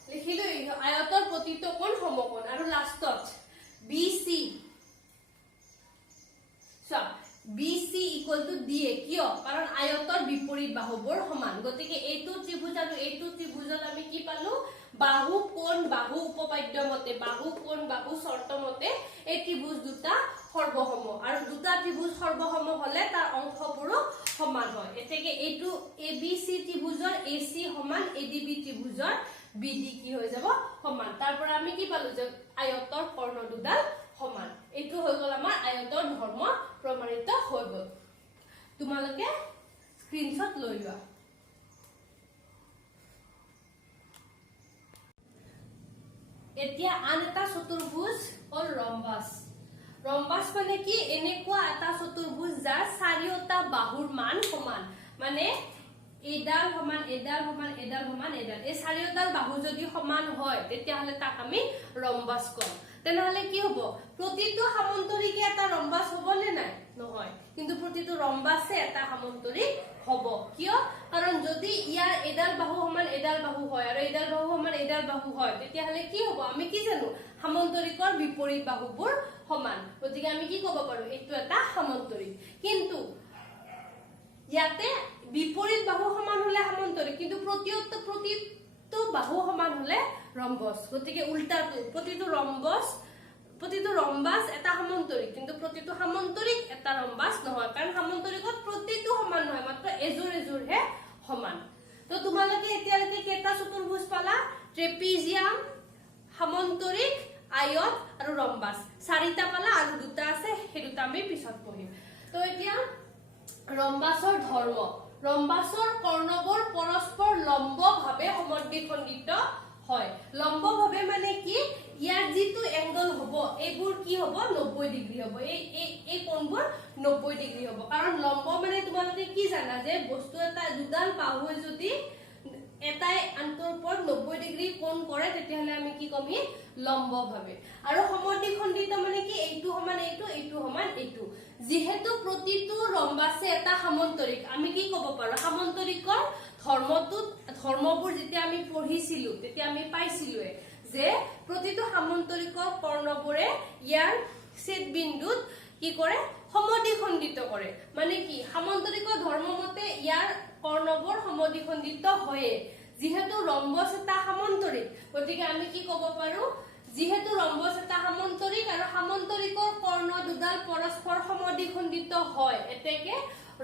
লিখিলো আয়তৰ প্ৰতিটো কোণ সমকোণ আৰু লাষ্টত BC সো BC = DA কিয় কাৰণ আয়তৰ বিপৰীত বাহুবোৰ সমান গতিকে এইটো ত্ৰিভুজ আৰু এইটো ত্ৰিভুজত আমি কি পালো বাহু কোণ বাহু উপপাদ্য মতে বাহু কোণ বাহু শৰ্ত মতে এই ত্ৰিভুজ দুটা সৰ্বসম আৰু দুটা ত্ৰিভুজ সৰ্বসম হলে তাৰ অংশবোৰো সমান হয় এতেকে এইটো ABC ত্ৰিভুজৰ AC সমান ADB ত্ৰিভুজৰ BD কি হৈ যাব সমান তাৰ পৰা আমি কি পালো যে আয়তৰ কৰ্ণ দুডাল সমান এইটো হৈ গল আমাৰ আয়তৰ ধৰ্ম প্ৰমাণিত হৈ গল তোমালোকে স্ক্ৰিনশ্বট লৈ লোৱা এতিয়া আন এটা চতুৰ্ভুজ হ'ল ৰম্বাস ৰম্বাস মানে কি এনেকুৱা এটা চতুৰ্ভুজ যাৰ চাৰিওটা বাহুৰ মান সমান মানে এডাল সমান এডাল সমান এডাল সমান এডাল এই চাৰিওডাল বাহু যদি সমান হয় তেতিয়া হলে তাক আমি ৰম্বাস কম তেনেহলে কি হ'ব প্ৰতিটো সমান্তৰিকে এটা ৰম্বাস হ'ব নে নাই নহয় কিন্তু প্ৰতিটো ৰম্বাসে এটা সমান্তৰিক হ'ব কিয় কাৰণ যদি ইয়াৰ এডাল বাহু সমান এডাল বাহু হয় আৰু এডাল বাহু সমান এডাল বাহু হয় তেতিয়া হলে কি হ'ব আমি কি জানো সমান্তৰিকৰ বিপৰীত বাহুবোৰ সমান গতিকে আমি কি ক'ব পাৰো এইটো এটা সমান্তৰিক কিন্তু ইয়াতে বিপৰীত বাহু সমান হলে সমান্তৰিক কিন্তু প্ৰতিটো বাহু সমান হলে ৰম্বস গতিকে উল্টাটো প্ৰতিটো ৰম্বাস এটা সমান্তৰিক কিন্তু প্ৰতিটো সমান্তৰিক এটা ৰম্বাস নহয় কাৰণ সমান্তৰিকত প্ৰতিটো সমান নহয় মাত্ৰ এজোৰ এজোৰহে সমান তো তোমালোকে এতিয়ালৈকে কেইটা চতুৰ্ভুজ পালা ট্ৰেপিজিয়াম সমান্তৰিক আয়ত আৰু ৰম্বাস চাৰিটা পালা আৰু দুটা আছে সেই দুটা আমি পিছত পঢ়িম তো এতিয়া ৰম্বাসৰ ধৰ্ম ৰম্বাসৰ কৰ্ণবোৰ পৰস্পৰ লম্বভাৱে সমদ্বিখণ্ডিত হয় লম্বভাৱে মানে কি ইয়াৰ যিটো এংগল হ'ব এইবোৰ কি হ'ব 90 ডিগ্ৰী হ'ব এই কোণবোৰ 90 ডিগ্ৰী হ'ব কাৰণ লম্ব মানে তোমালোকে কি জানা যে বস্তু এটা দুডাল বাহুৱে যদি এটাই আনটোৰ ওপৰত 90 ডিগ্ৰী কোণ কৰে তেতিয়াহলে আমি কি কমি লম্বভাৱে আৰু সমদ্বিখণ্ডিত মানে কি এইটো সমান এইটো এইটো সমান এইটো যেহেতু প্ৰতিটো ৰম্বাসে এটা সমান্তৰিক আমি কি ক'ব পাৰো সমান্তৰিকৰ ধৰ্মবোৰ যেতিয়া আমি পঢ়িছিলো তেতিয়া আমি পাইছিলোৱে যে প্ৰতিটো সমান্তৰিকৰ কৰ্ণবোৰে ইয়াৰ ছেদ বিন্দুত কি কৰে সমদ্বিখণ্ডিত কৰে মানে কি সমান্তৰিকৰ ধৰ্ম মতে ইয়াৰ কৰ্ণবোৰ সমদ্বিখণ্ডিত হয় যেহেতু ৰম্বস এটা সমান্তৰিক গতিকে আমি কি ক'ব পাৰো যেহেতু ৰম্বস এটা সমান্তৰিক আৰু সমান্তৰিকৰ কৰ্ণ দুডাল পৰস্পৰ সমদ্বিখণ্ডিত হয় এতেকে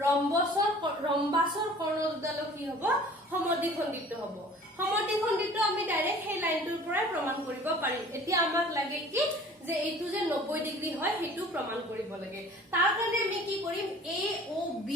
ৰম্বাসৰ কৰ্ণ দুডাল কি হ'ব সমদ্বিখণ্ডিত হ'ব সমদ্বিখণ্ডিত আমি ডাইৰেক্ট সেই লাইনটোৰ পৰাই প্ৰমাণ কৰিব পাৰিম এতিয়া আমাক লাগে কি যে এইটো যে 90 ডিগ্ৰী হয় হেতু প্ৰমাণ কৰিব লাগে তাৰ কাৰণে আমি কি কৰিম AOB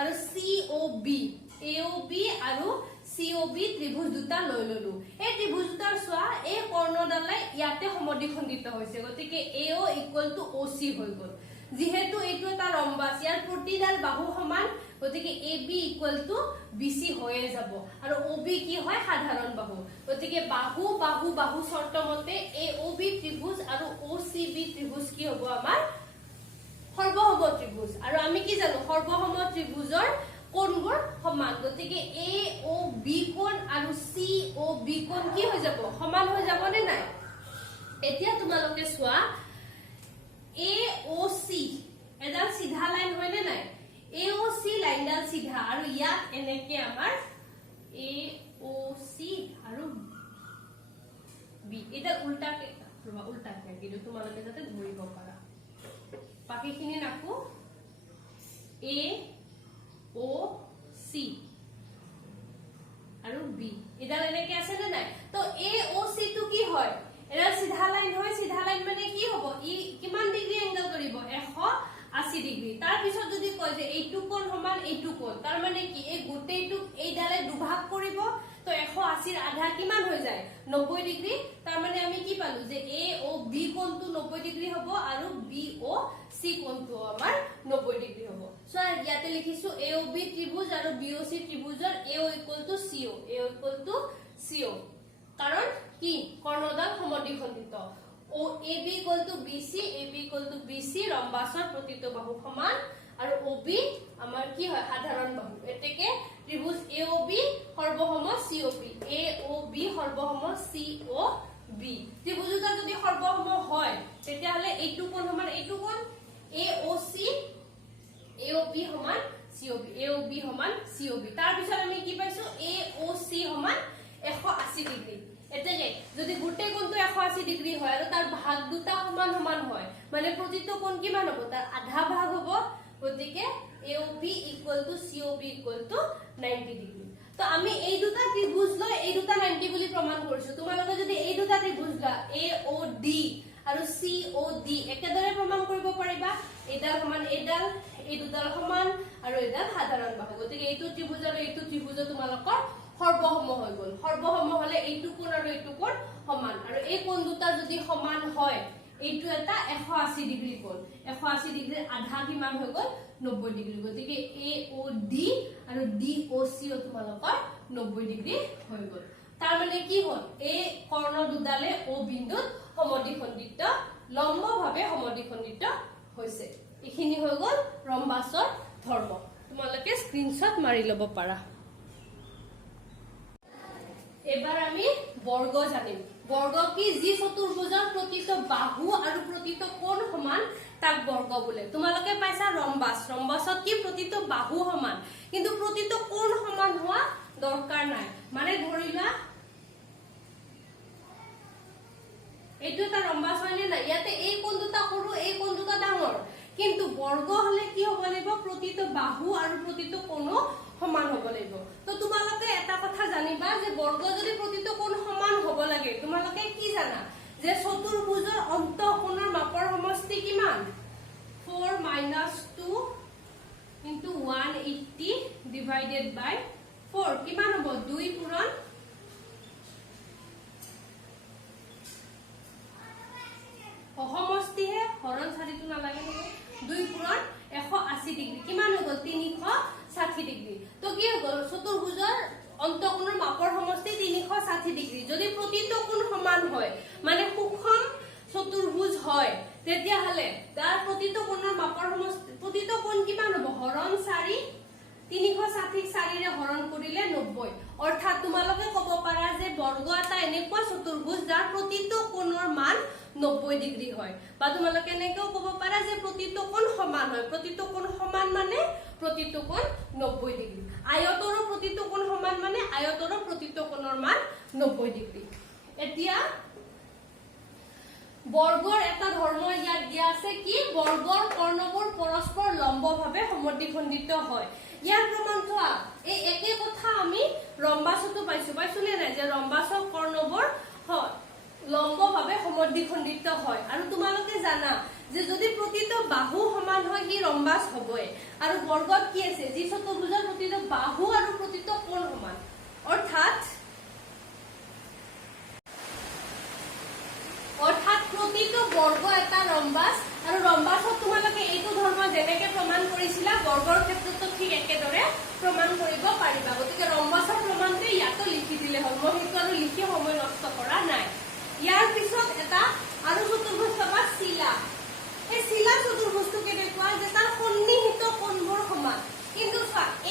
আৰু COB আৰু COB ত্ৰিভুজ দুটা লৈ ললো এই ত্ৰিভুজ দুটাৰ চোৱা এই কৰ্ণডালে ইয়াতে সমদ্বিখণ্ডিত হৈছে গতিকে AO = OC হৈ গল যেহেতু এইটো এটা ৰম্বাস ইয়াৰ প্ৰতিডাল বাহু সমান গতিকে AB = BC হৈয়ে যাব আৰু OB কি হয় সাধাৰণ বাহু গতিকে বাহু বাহু বাহু শৰ্ত মতে AOB ত্ৰিভুজ আৰু OCB ত্ৰিভুজ কি হ'ব আমাৰ সৰ্বসম ত্ৰিভুজ আৰু আমি কি জানো সৰ্বসম ত্ৰিভুজৰ কোণবোৰ সমান গতিকে AOB কোণ আৰু COB কোণ কি হৈ যাব সমান হৈ যাব নে নাই এতিয়া তোমালোকে চোৱা AOC এডাল সিধা লাইন হয় নে নাই AOC লাইনডাল সিধা আৰু ইয়াত এনেকে আমাৰ AOC সি আৰু বি এটা উল্টাকে উল্টাকে কিন্তু তোমালোকে যাতে ধৰিব পাৰা বাকিখিনি ৰাখো এ ও সি আৰু বি এডাল এনেকে আছে নে নাই তো এ ও সি টু কি হয় এডাল সিধা লাইন হয় সিধা লাইন মানে কি হ'ব ই কিমান ডিগ্ৰী এংগল কৰিব 180 ডিগ্ৰী তাৰ পিছত যদি কয় যে এইটো কোণ সমান এইটো কোণ তাৰ মানে কি এই গোটেইটো এইডালে দুভাগ কৰিব তো 180 ৰ আধা কিমান হৈ যায় 90 ডিগ্ৰী তাৰ মানে আমি কি পালো যে এ ও বি কোণটো 90 ডিগ্ৰী হ'ব আৰু বি ও সি কোণটো আমাৰ 90 ডিগ্ৰী হ'ব সো ইয়াতে লিখিছো এ ও বি ত্ৰিভুজ আৰু বি ও সি ত্ৰিভুজৰ A O equal to C C O কাৰণ কি কৰ্ণডাল সমদ্বিখণ্ডিত ও A B equal to B C ৰম্বাসৰ প্ৰতিটো বাহু সমান আৰু ও বি আমাৰ কি হয় সাধাৰণ বাহু এতেকে ত্ৰিভুজ এ ও B সৰ্বসম C O B A O B সৰ্বসম C O B ত্ৰিভুজ দুটা যদি সৰ্বসম হয় তেতিয়া হলে এইটো কোণ সমান এইটো কোণ এ ও বি সমান সি ও বি তাৰ পিছত আমি কি পাইছো এ ও সি সমান 180 ডিগ্ৰী এতেকে যদি গোটেই কোণটো 180 ডিগ্ৰী হয় আৰু তাৰ ভাগ দুটা সমান সমান হয় মানে প্ৰতিটো কোণ কিমান হ'ব তাৰ আধা ভাগ হ'ব গতিকে AOB equal to COB equal to 90 degree তো আমি এই দুটা ত্ৰিভুজ লৈ এই দুটা 90 বুলি প্ৰমাণ কৰিছো তোমালোকে যদি এই দুটা ত্ৰিভুজ লা AOD আৰু COD একেদৰে প্ৰমাণ কৰিব পাৰিবা এডাল সমান এডাল এই দুটাৰ সমান আৰু এডাল সাধাৰণ বাহু গতিকে এইটো ত্ৰিভুজ আৰু এইটো ত্ৰিভুজ তোমালোকৰ সৰ্বসম হৈ গল সৰ্বসম হলে এইটো কোণ আৰু এইটো কোণ সমান আৰু এই কোণ দুটা যদি সমান হয় এইটো এটা 180 ডিগ্ৰী কোণ 180 ডিগ্ৰীৰ আধা কিমান হৈ গল 90 ডিগ্ৰী গতিকে AOD আৰু DOC তোমালোকৰ 90 ডিগ্ৰী হৈ গল তাৰ মানে কি হ'ল এই কৰ্ণ দুডালে O বিন্দুত সমদ্বিখণ্ডিত লম্বভাৱে সমদ্বিখণ্ডিত হৈছে এইখিনি হৈ গল ৰম্বাসৰ ধৰ্ম তোমালোকে স্ক্ৰিনশ্বট মাৰি লব পাৰা এবাৰ আমি বৰ্গ জানিম বৰ্গ কি যি চতুৰ্ভুজৰ প্ৰতিটো বাহু আৰু প্ৰতিটো কোণ সমান তাক বৰ্গ বোলে তোমালোকে পাইছা ৰম্বাসত কি প্ৰতিটো বাহু সমান কিন্তু প্ৰতিটো কোণ সমান হোৱা দৰকাৰ নাই মানে ধৰিলা এইটো এটা ৰম্বাস হয়নে না ইয়াতে এই কোণ দুটা সৰু এই কোণ দুটা ডাঙৰ কিন্তু বৰ্গ হলে কি হ'ব লাগিব প্ৰতিটো বাহু আৰু প্ৰতিটো কোণ সমান হ'ব লাগিব তো তোমালোকে এটা কথা জানিবা যে বৰ্গ যদি প্ৰতিটো কোণ সমান হ'ব লাগে তোমালোকে কি জানা যে চতুৰ্ভুজৰ অন্তঃকোণৰ মাপৰ সমষ্টি কিমান 4 - 2 into 180 divided by 4 কিমান হ'ব 2 পূৰণ সমষ্টিহে হৰণ চাৰিটো নালাগে নহয় 2 পূৰণ 180 ডিগ্ৰী কিমান হৈ গল 360 ডিগ্ৰী তো কি হৈ গল চতুৰ্ভুজৰ অন্তঃকোণৰ মাপৰ সমষ্টি 360 ডিগ্ৰী যদি প্ৰতিটো কোণ সমান হয় মানে সুষম চতুৰ্ভুজ হয় তেতিয়া হলে তাৰ প্ৰতিটো কোণৰ মাপৰ সমষ্টি প্ৰতিটো কোণ কিমান হ'ব হৰণ 4 360 4 ৰে হৰণ কৰিলে 90 অৰ্থাৎ তোমালোকে ক'ব পাৰা যে বৰ্গ এটা এনেকুৱা চতুৰ্ভুজ যাৰ প্ৰতিটো কোণৰ মান 90 ডিগ্ৰী হয় বা তোমালোকে এনেকেও ক'ব পাৰা যে প্ৰতিটো কোণ সমান হয় প্ৰতিটো কোণ সমান মানে প্ৰতিটো কোণ 90 ডিগ্ৰী আয়তৰৰ প্ৰতিটো কোণ সমান মানে আয়তৰৰ প্ৰতিটো কোণৰ মান 90 ডিগ্ৰী এতিয়া বৰ্গৰ এটা ধৰ্ম ইয়াত দিয়া আছে কি বৰ্গৰ কৰ্ণবোৰ পৰস্পৰ লম্বভাৱে সমদ্বিখণ্ডিত হয় ইয়াৰ প্ৰমাণ থোৱা এই একে কথা আমি ৰম্বাসতো পাইছো নে নাই যে ৰম্বাসৰ কৰ্ণবোৰ হয় লম্বভাৱে সমদ্বিখণ্ডিত হয় আৰু তোমালোকে জানা যে যদি প্ৰতিটো বাহু সমান হয় কি ৰম্বাস হ'বই আৰু বৰ্গত কি আছে যি চতুৰ্ভুজৰ প্ৰতিটো বাহু আৰু প্ৰতিটো কোণ সমান অৰ্থাৎ প্ৰতিটো বৰ্গ এটা ৰম্বাস আৰু ৰম্বাসত তোমালোকে এইটো ধৰ্ম যেনেকে প্ৰমাণ কৰিছিলা বৰ্গৰ ক্ষেত্ৰতো ঠিক একেদৰে প্ৰমাণ কৰিব পাৰিবা গতিকে ৰম্বাসৰ প্ৰমাণটো ইয়াতো লিখি দিলে হ'ল মই সেইটো আৰু লিখি সময় নষ্ট কৰা নাই ইয়াৰ পিছত এটা আৰু চতুৰ্ভুজ পাবা শিলা এই শিলা চতুৰ্ভুজটো কেনেকুৱা যে তাৰ সন্নিহিত কোণবোৰ সমান কিন্তু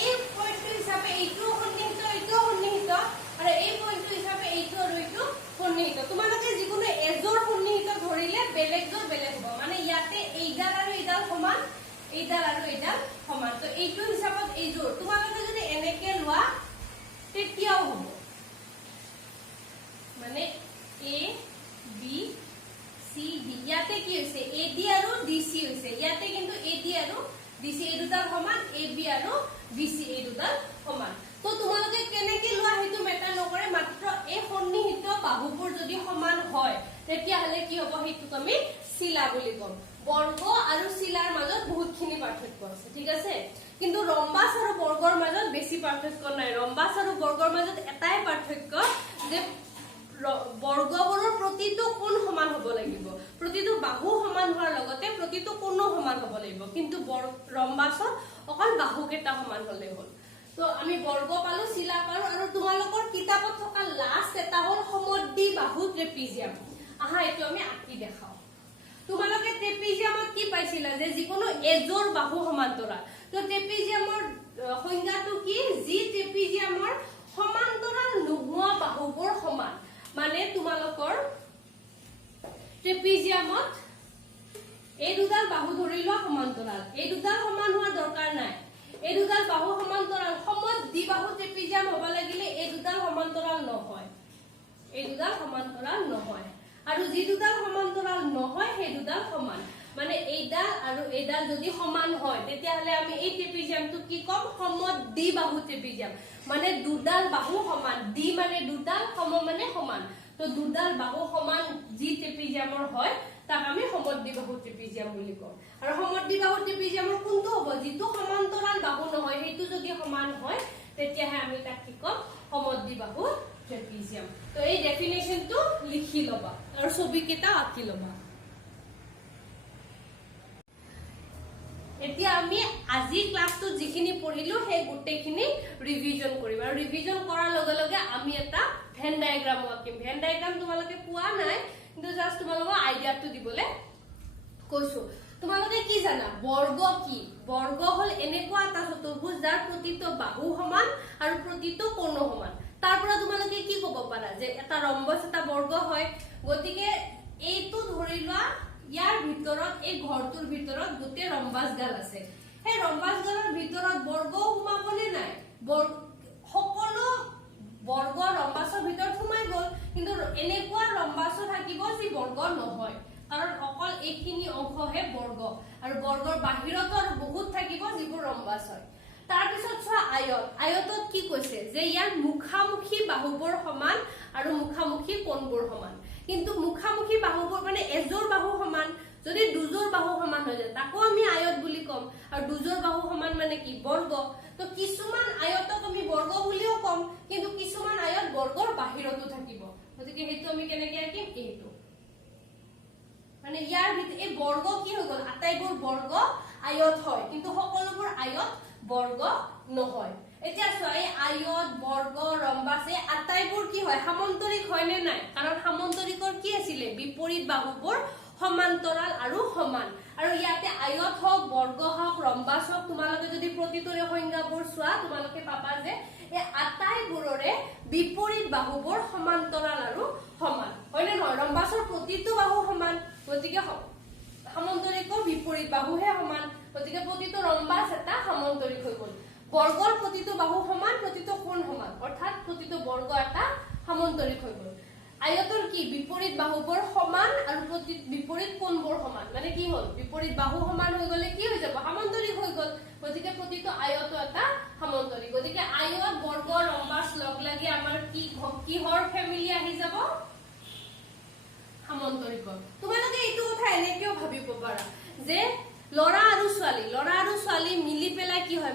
এই পইণ্টটো হিচাপে এইটো সন্নিহিত এইটো সন্নিহিত আৰু এই পইণ্টটো হিচাপে এইটো আৰু এইটো সন্নিহিত তোমালোকে যিকোনো এজৰ সন্নিহিত ধৰিলে বেলেগজৰ বেলেগ হ'ব মানে ইয়াতে এইডাল আৰু এইডাল সমান এইডাল আৰু এইডাল সমান তো এইটো হিচাপত এইজোৰ তোমালোকে যদি এনেকে লোৱা তেতিয়াও হ'ব মানে এ বি সি ডি ইয়াতে কি হৈছে এ ডি আৰু ডি সি হৈছে ইয়াতে কিন্তু এ ডি আৰু ডি সি এই দুটাৰ সমান এ বি আৰু বি সি এই দুটাৰ সমান তো তোমালোকে কেনেকে লোৱা হেতু মেটাৰ নকৰে মাত্ৰ এই সন্নিহিত বাহুবোৰ যদি সমান হয় তেতিয়া হলে কি হ'ব হেতুক আমি শিলা বুলি কম বৰ্গ আৰু শিলাৰ মাজত বহুতখিনি পাৰ্থক্য আছে ঠিক আছে কিন্তু ৰম্বাস আৰু বৰ্গৰ মাজত বেছি পাৰ্থক্য নাই ৰম্বাস আৰু বৰ্গৰ মাজত এটাই পাৰ্থক্য যে বৰ্গবোৰৰ প্ৰতিটো কোণ সমান হ'ব লাগিব প্ৰতিটো বাহু সমান হোৱাৰ লগতে প্ৰতিটো কোণো সমান হ'ব লাগিব কিন্তু ৰম্বাসত অকল বাহুকেইটা সমান হ'লে হ'ল তো আমি বৰ্গ পালো শিলা পালো আৰু তোমালোকৰ কিতাপত থকা লাষ্ট এটা হ'ল সমদ্বি বাহু ট্ৰেপিজিয়াম আহা এইটো আমি আঁকি দেখাও তোমালোকে ট্ৰেপিজিয়ামত কি পাইছিলা যে যিকোনো এজোৰ বাহু সমান্তৰাল তো ট্ৰেপিজিয়ামৰ সংজ্ঞাটো কি যি ট্ৰেপিজিয়ামৰ সমান্তৰাল নোহোৱা বাহুবোৰ সমান মানে তোমালোকৰ ট্ৰেপিজিয়ামত এই দুডাল বাহু ধৰি লোৱা সমান্তৰাল এই দুডাল সমান হোৱাৰ দৰকাৰ নাই এই দুডাল বাহু সমান্তৰাল সমদ্বিবাহু ট্ৰেপিজিয়াম হ'ব লাগিলে এই দুডাল সমান্তৰাল নহয় এই দুডাল সমান্তৰাল নহয় আৰু যি দুডাল সমান্তৰাল নহয় সেই দুডাল সমান মানে এইডাল আৰু এইডাল যদি সমান হয় তেতিয়া হলে আমি এই ট্ৰেপিজিয়ামটো কি কম সমদ্বিবাহু ট্ৰেপিজিয়াম মানে দুডাল বাহু সমান ডি মানে দুডাল সম মানে সমান তো দুডাল বাহু সমান যি ট্ৰেপিজিয়ামৰ হয় তাক আমি সমদ্বিবাহু ট্ৰেপিজিয়াম বুলি কওঁ আৰু সমদ্বিবাহু ট্ৰেপিজিয়ামৰ কোনটো হ'ব যিটো সমান্তৰাল বাহু নহয় সেইটো যদি সমান হয় তেতিয়াহে আমি তাক কি কম সমদ্বিবাহু ট্ৰেপিজিয়াম তো এই ডেফিনেশনটো লিখি লবা আৰু ছবি কেইটা আঁকি লবা এতিয়া আমি আজি ক্লাসটো যিখিনি পঢ়িলো সেই গুটেখিনি ৰিভিজন কৰিম আৰু ৰিভিজন কৰাৰ লগে লগে আমি এটা ভেন ডায়াগ্ৰাম আঁকিম ভেন ডায়াগ্ৰাম তোমালোকে পোৱা নাই কিন্তু জাস্ট তোমালোকৰ আইডিয়াটো দিবলে কৈছো তোমালোকে কি জানা বৰ্গ কি বৰ্গ হল এনেকুৱা এটা চতুৰ্ভুজ যাৰ প্ৰতিটো বাহু সমান আৰু প্ৰতিটো কোণ সমান তাৰ পৰা তোমালোকে কি ক'ব পাৰা যে এটা ৰম্বস এটা বৰ্গ হয় গতিকে এইটো ধৰি লোৱা ইয়াৰ ভিতৰত এই ঘৰটোৰ ভিতৰত গোটে ৰম্বাস গাল আছে সেই ৰম্বাস গালৰ ভিতৰত বৰ্গ সোমাবনে নাই সকলো বৰ্গ ৰম্বাসৰ ভিতৰত সোমাই গল কিন্তু এনেকুৱা ৰম্বাস থাকিব যি বৰ্গ নহয় কাৰণ অকল এইখিনি অংশহে বৰ্গ আৰু বৰ্গৰ বাহিৰতো আৰু বহুত থাকিব যিবোৰ ৰম্বাস হয় তাৰ পিছত চোৱা আয়তত কি কৈছে যে ইয়াৰ মুখামুখি বাহুবোৰ সমান আৰু মুখামুখি কোণবোৰ সমান কিন্তু মুখামুখি বাহুবোৰ মানে এজোৰ বাহু সমান যদি দুজোৰ বাহু সমান হৈ যায় তাকো আমি আয়ত বুলি কম আৰু দুজোৰ বাহু সমান মানে কি বৰ্গ তো কিছুমান আয়তক আমি বৰ্গ বুলিও কম কিন্তু কিছুমান আয়ত বৰ্গৰ বাহিৰতো থাকিব গতিকে হেতু আমি কেনেকৈ আঁকিম এইটো মানে ইয়াৰ ভিতৰত এই বৰ্গ কি হৈ গল আটাইবোৰ বৰ্গ আয়ত হয় কিন্তু সকলোবোৰ আয়ত বৰ্গ নহয় এতিয়া চোৱা এই আয়ত বৰ্গ ৰম্বাস এই আটাইবোৰ কি হয় সামন্তৰিক হয় নে নাই কাৰণ সামন্তৰিকৰ কি আছিলে বিপৰীত বাহুবোৰ সমান্তৰাল আৰু সমান আৰু ইয়াতে আয়ত হওক বৰ্গ হওক ৰম্বাস হওক তোমালোকে যদি প্ৰতিটোৰে সংজ্ঞাবোৰ চোৱা তোমালোকে পাবা যে এই আটাইবোৰৰে বিপৰীত বাহুবোৰ সমান্তৰাল আৰু সমান হয় নে নহয় ৰম্বাসৰ প্ৰতিটো বাহু সমান গতিকে সামন্তৰিকৰ বিপৰীত বাহুহে সমান গতিকে প্ৰতিটো ৰম্বাস এটা সামন্তৰিক হৈ গল বৰ্গৰ প্ৰতিটো বাহু সমান প্ৰতিটো কোণ সমান অৰ্থাৎ প্ৰতিটো বৰ্গ এটা সামন্তৰিক হৈ গল আয়তৰ কি বিপৰীত বাহুবোৰ সমান আৰু বিপৰীত কোণবোৰ সমান মানে কি হল বিপৰীত বাহু সমান হৈ গলে কি হৈ যাব সামন্তৰিক হৈ গল গতিকে প্ৰতিটো আয়তো এটা সামন্তৰিক গতিকে আয়ত বৰ্গ ৰম্বাস লগ লাগি আমাৰ কিহৰ ফেমিলি আহি যাব সামন্তৰিকৰ তোমালোকে এইটো কথা এনেকেও ভাবিব পাৰা যে লৰা আৰু ছোৱালী মিলি পেলাই কি হয়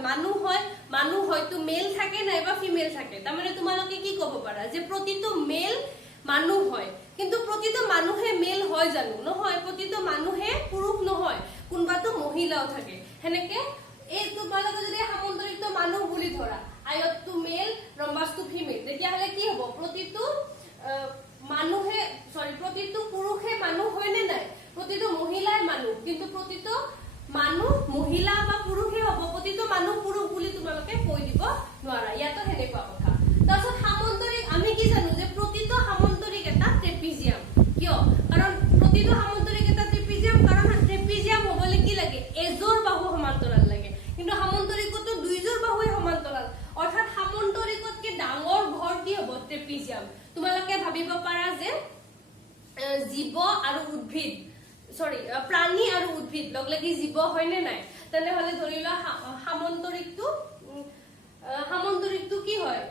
মানুহ হয়তো মেল থাকে নাইবা ফিমেল থাকে তাৰমানে তোমালোকে কি ক'ব পাৰা যে প্ৰতিটো মেল মানুহ হয় কিন্তু প্ৰতিটো মানুহে মেল হয় জানো নহয় প্ৰতিটো মানুহে পুৰুষ নহয় কোনবাটো মহিলাও থাকে হেনেকে এই তোমালোকে যদি সামন্তৰিকটো মানুহ বুলি ধৰা আয়তটো মেল ৰম্বাসটো ফিমেল তেতিয়া হলে কি হ'ব প্ৰতিটো প্ৰতিটো পুৰুষে মানুহ হয় নে নাই প্ৰতিটো মহিলাই মানুহ কিন্তু প্ৰতিটো মানুহ মহিলা বা পুৰুষে হ'ব প্ৰতিটো মানুহ পুৰুষ বুলি তোমালোকে কৈ দিব নোৱাৰা ইয়াতো হেনেকুৱা কথা তাৰছত সামন্তৰিক আমি কি জানো যে প্ৰতিটো সামন্তৰিক এটা ট্ৰেপিজিয়াম কিয় কাৰণ প্ৰতিটো সামন্তৰিক এটা ট্ৰেপিজিয়াম কাৰণ ট্ৰেপিজিয়াম হ'বলৈ কি লাগে এজোৰ বাহু সমান্তৰাল লাগে কিন্তু সামন্তৰিকতো দুইজোৰ বাহুৱে সমান্তৰাল অৰ্থাৎ সামন্তৰিকতকৈ ডাঙৰ ঘৰ কি হ'ব ট্ৰেপিজিয়াম তোমালোকে ভাবিব পাৰা জীৱ আৰু উদ্ভিদ সৰি প্ৰাণী আৰু উদ্ভিদ লগ লাগি জীৱ হয় নে নাই তেনেহলে ধৰি লোৱা সামন্তৰিকটো কি হয়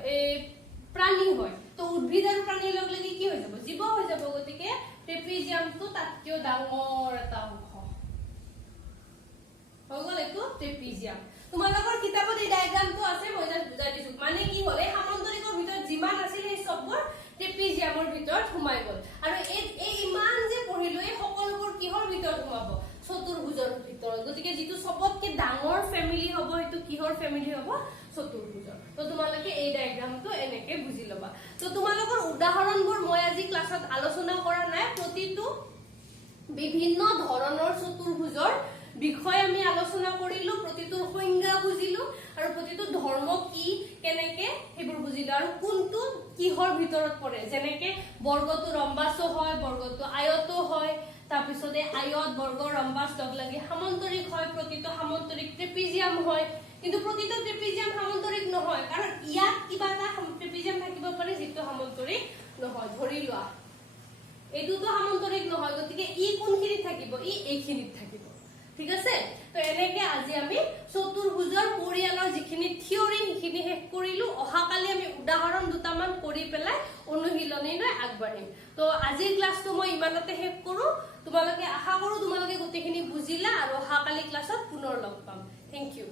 প্ৰাণী হয় তো উদ্ভিদ আৰু প্ৰাণী লগ লাগি কি হৈ যাব জীৱ হৈ যাব গতিকে ট্ৰেপিজিয়ামটো তাতকৈ ডাঙৰ এটা অংশ হৈ গ'ল এইটো ট্ৰেপিজিয়াম তোমালোকৰ কিতাপত এই ডায়াগ্ৰামটো আছে মই জাস্ট বুজাই দিছো মানে কি হলে সামন্তৰিকৰ ভিতৰত যিমান আছিল এই সববোৰ ট্ৰেপিজিয়ামৰ ভিতৰত সোমাই গ'ল আৰু এই ইমান যে পঢ়িলো এই সকলোবোৰ কিহৰ ভিতৰত সোমাব চতুৰ্ভুজৰ ভিতৰত গতিকে যিটো সবতকৈ ডাঙৰ ফেমিলি হ'ব সেইটো কিহৰ ফেমিলি হ'ব চতুৰ্ভুজৰ তো তোমালোকে এই ডায়াগ্ৰামটো এনেকে বুজি লবা তো তোমালোকৰ উদাহৰণবোৰ মই আজি ক্লাছত আলোচনা কৰা নাই প্ৰতিটো বিভিন্ন ধৰণৰ চতুৰ্ভুজৰ বিষয় আমি আলোচনা কৰিলো প্ৰতিটোৰ সংজ্ঞা বুজিলো আৰু প্ৰতিটো ধৰ্ম কি কেনেকে হেবোৰ বুজিলো আৰু কোনটো কিহৰ ভিতৰত পৰে যেনেকে বৰ্গটো ৰম্বাস হয় বৰ্গটো আয়ত হয় তাৰপিছতে আয়ত বৰ্গ ৰম্বাস লগ লাগি সামন্তৰিক হয় প্ৰতিটো সামন্তৰিক ট্ৰেপিজিয়াম হয় কিন্তু প্ৰতিটো ট্ৰেপিজিয়াম সামন্তৰিক নহয় কাৰণ ইয়াত কিবা এটা ট্ৰেপিজিয়াম থাকিব পাৰে যিটো সামন্তৰিক নহয় ধৰি লোৱা এইটোতো সামন্তৰিক নহয় গতিকে ই কোনখিনিত থাকিব ই এইখিনিত থাকিব ঠিক আছে তো এনেকে আজি আমি চতুৰ্ভুজৰ পৰিয়ালৰ যিখিনি থিওৰি সেইখিনি শেষ কৰিলো অহাকালি আমি উদাহৰণ দুটামান কৰি পেলাই অনুশীলনীলৈ আগবাঢ়িম তো আজিৰ ক্লাছটো মই ইমানতে শেষ কৰো তোমালোকে আশা কৰো তোমালোকে গোটেইখিনি বুজিলা আৰু অহাকালি ক্লাছত পুনৰ লগ পাম থ্যাংক ইউ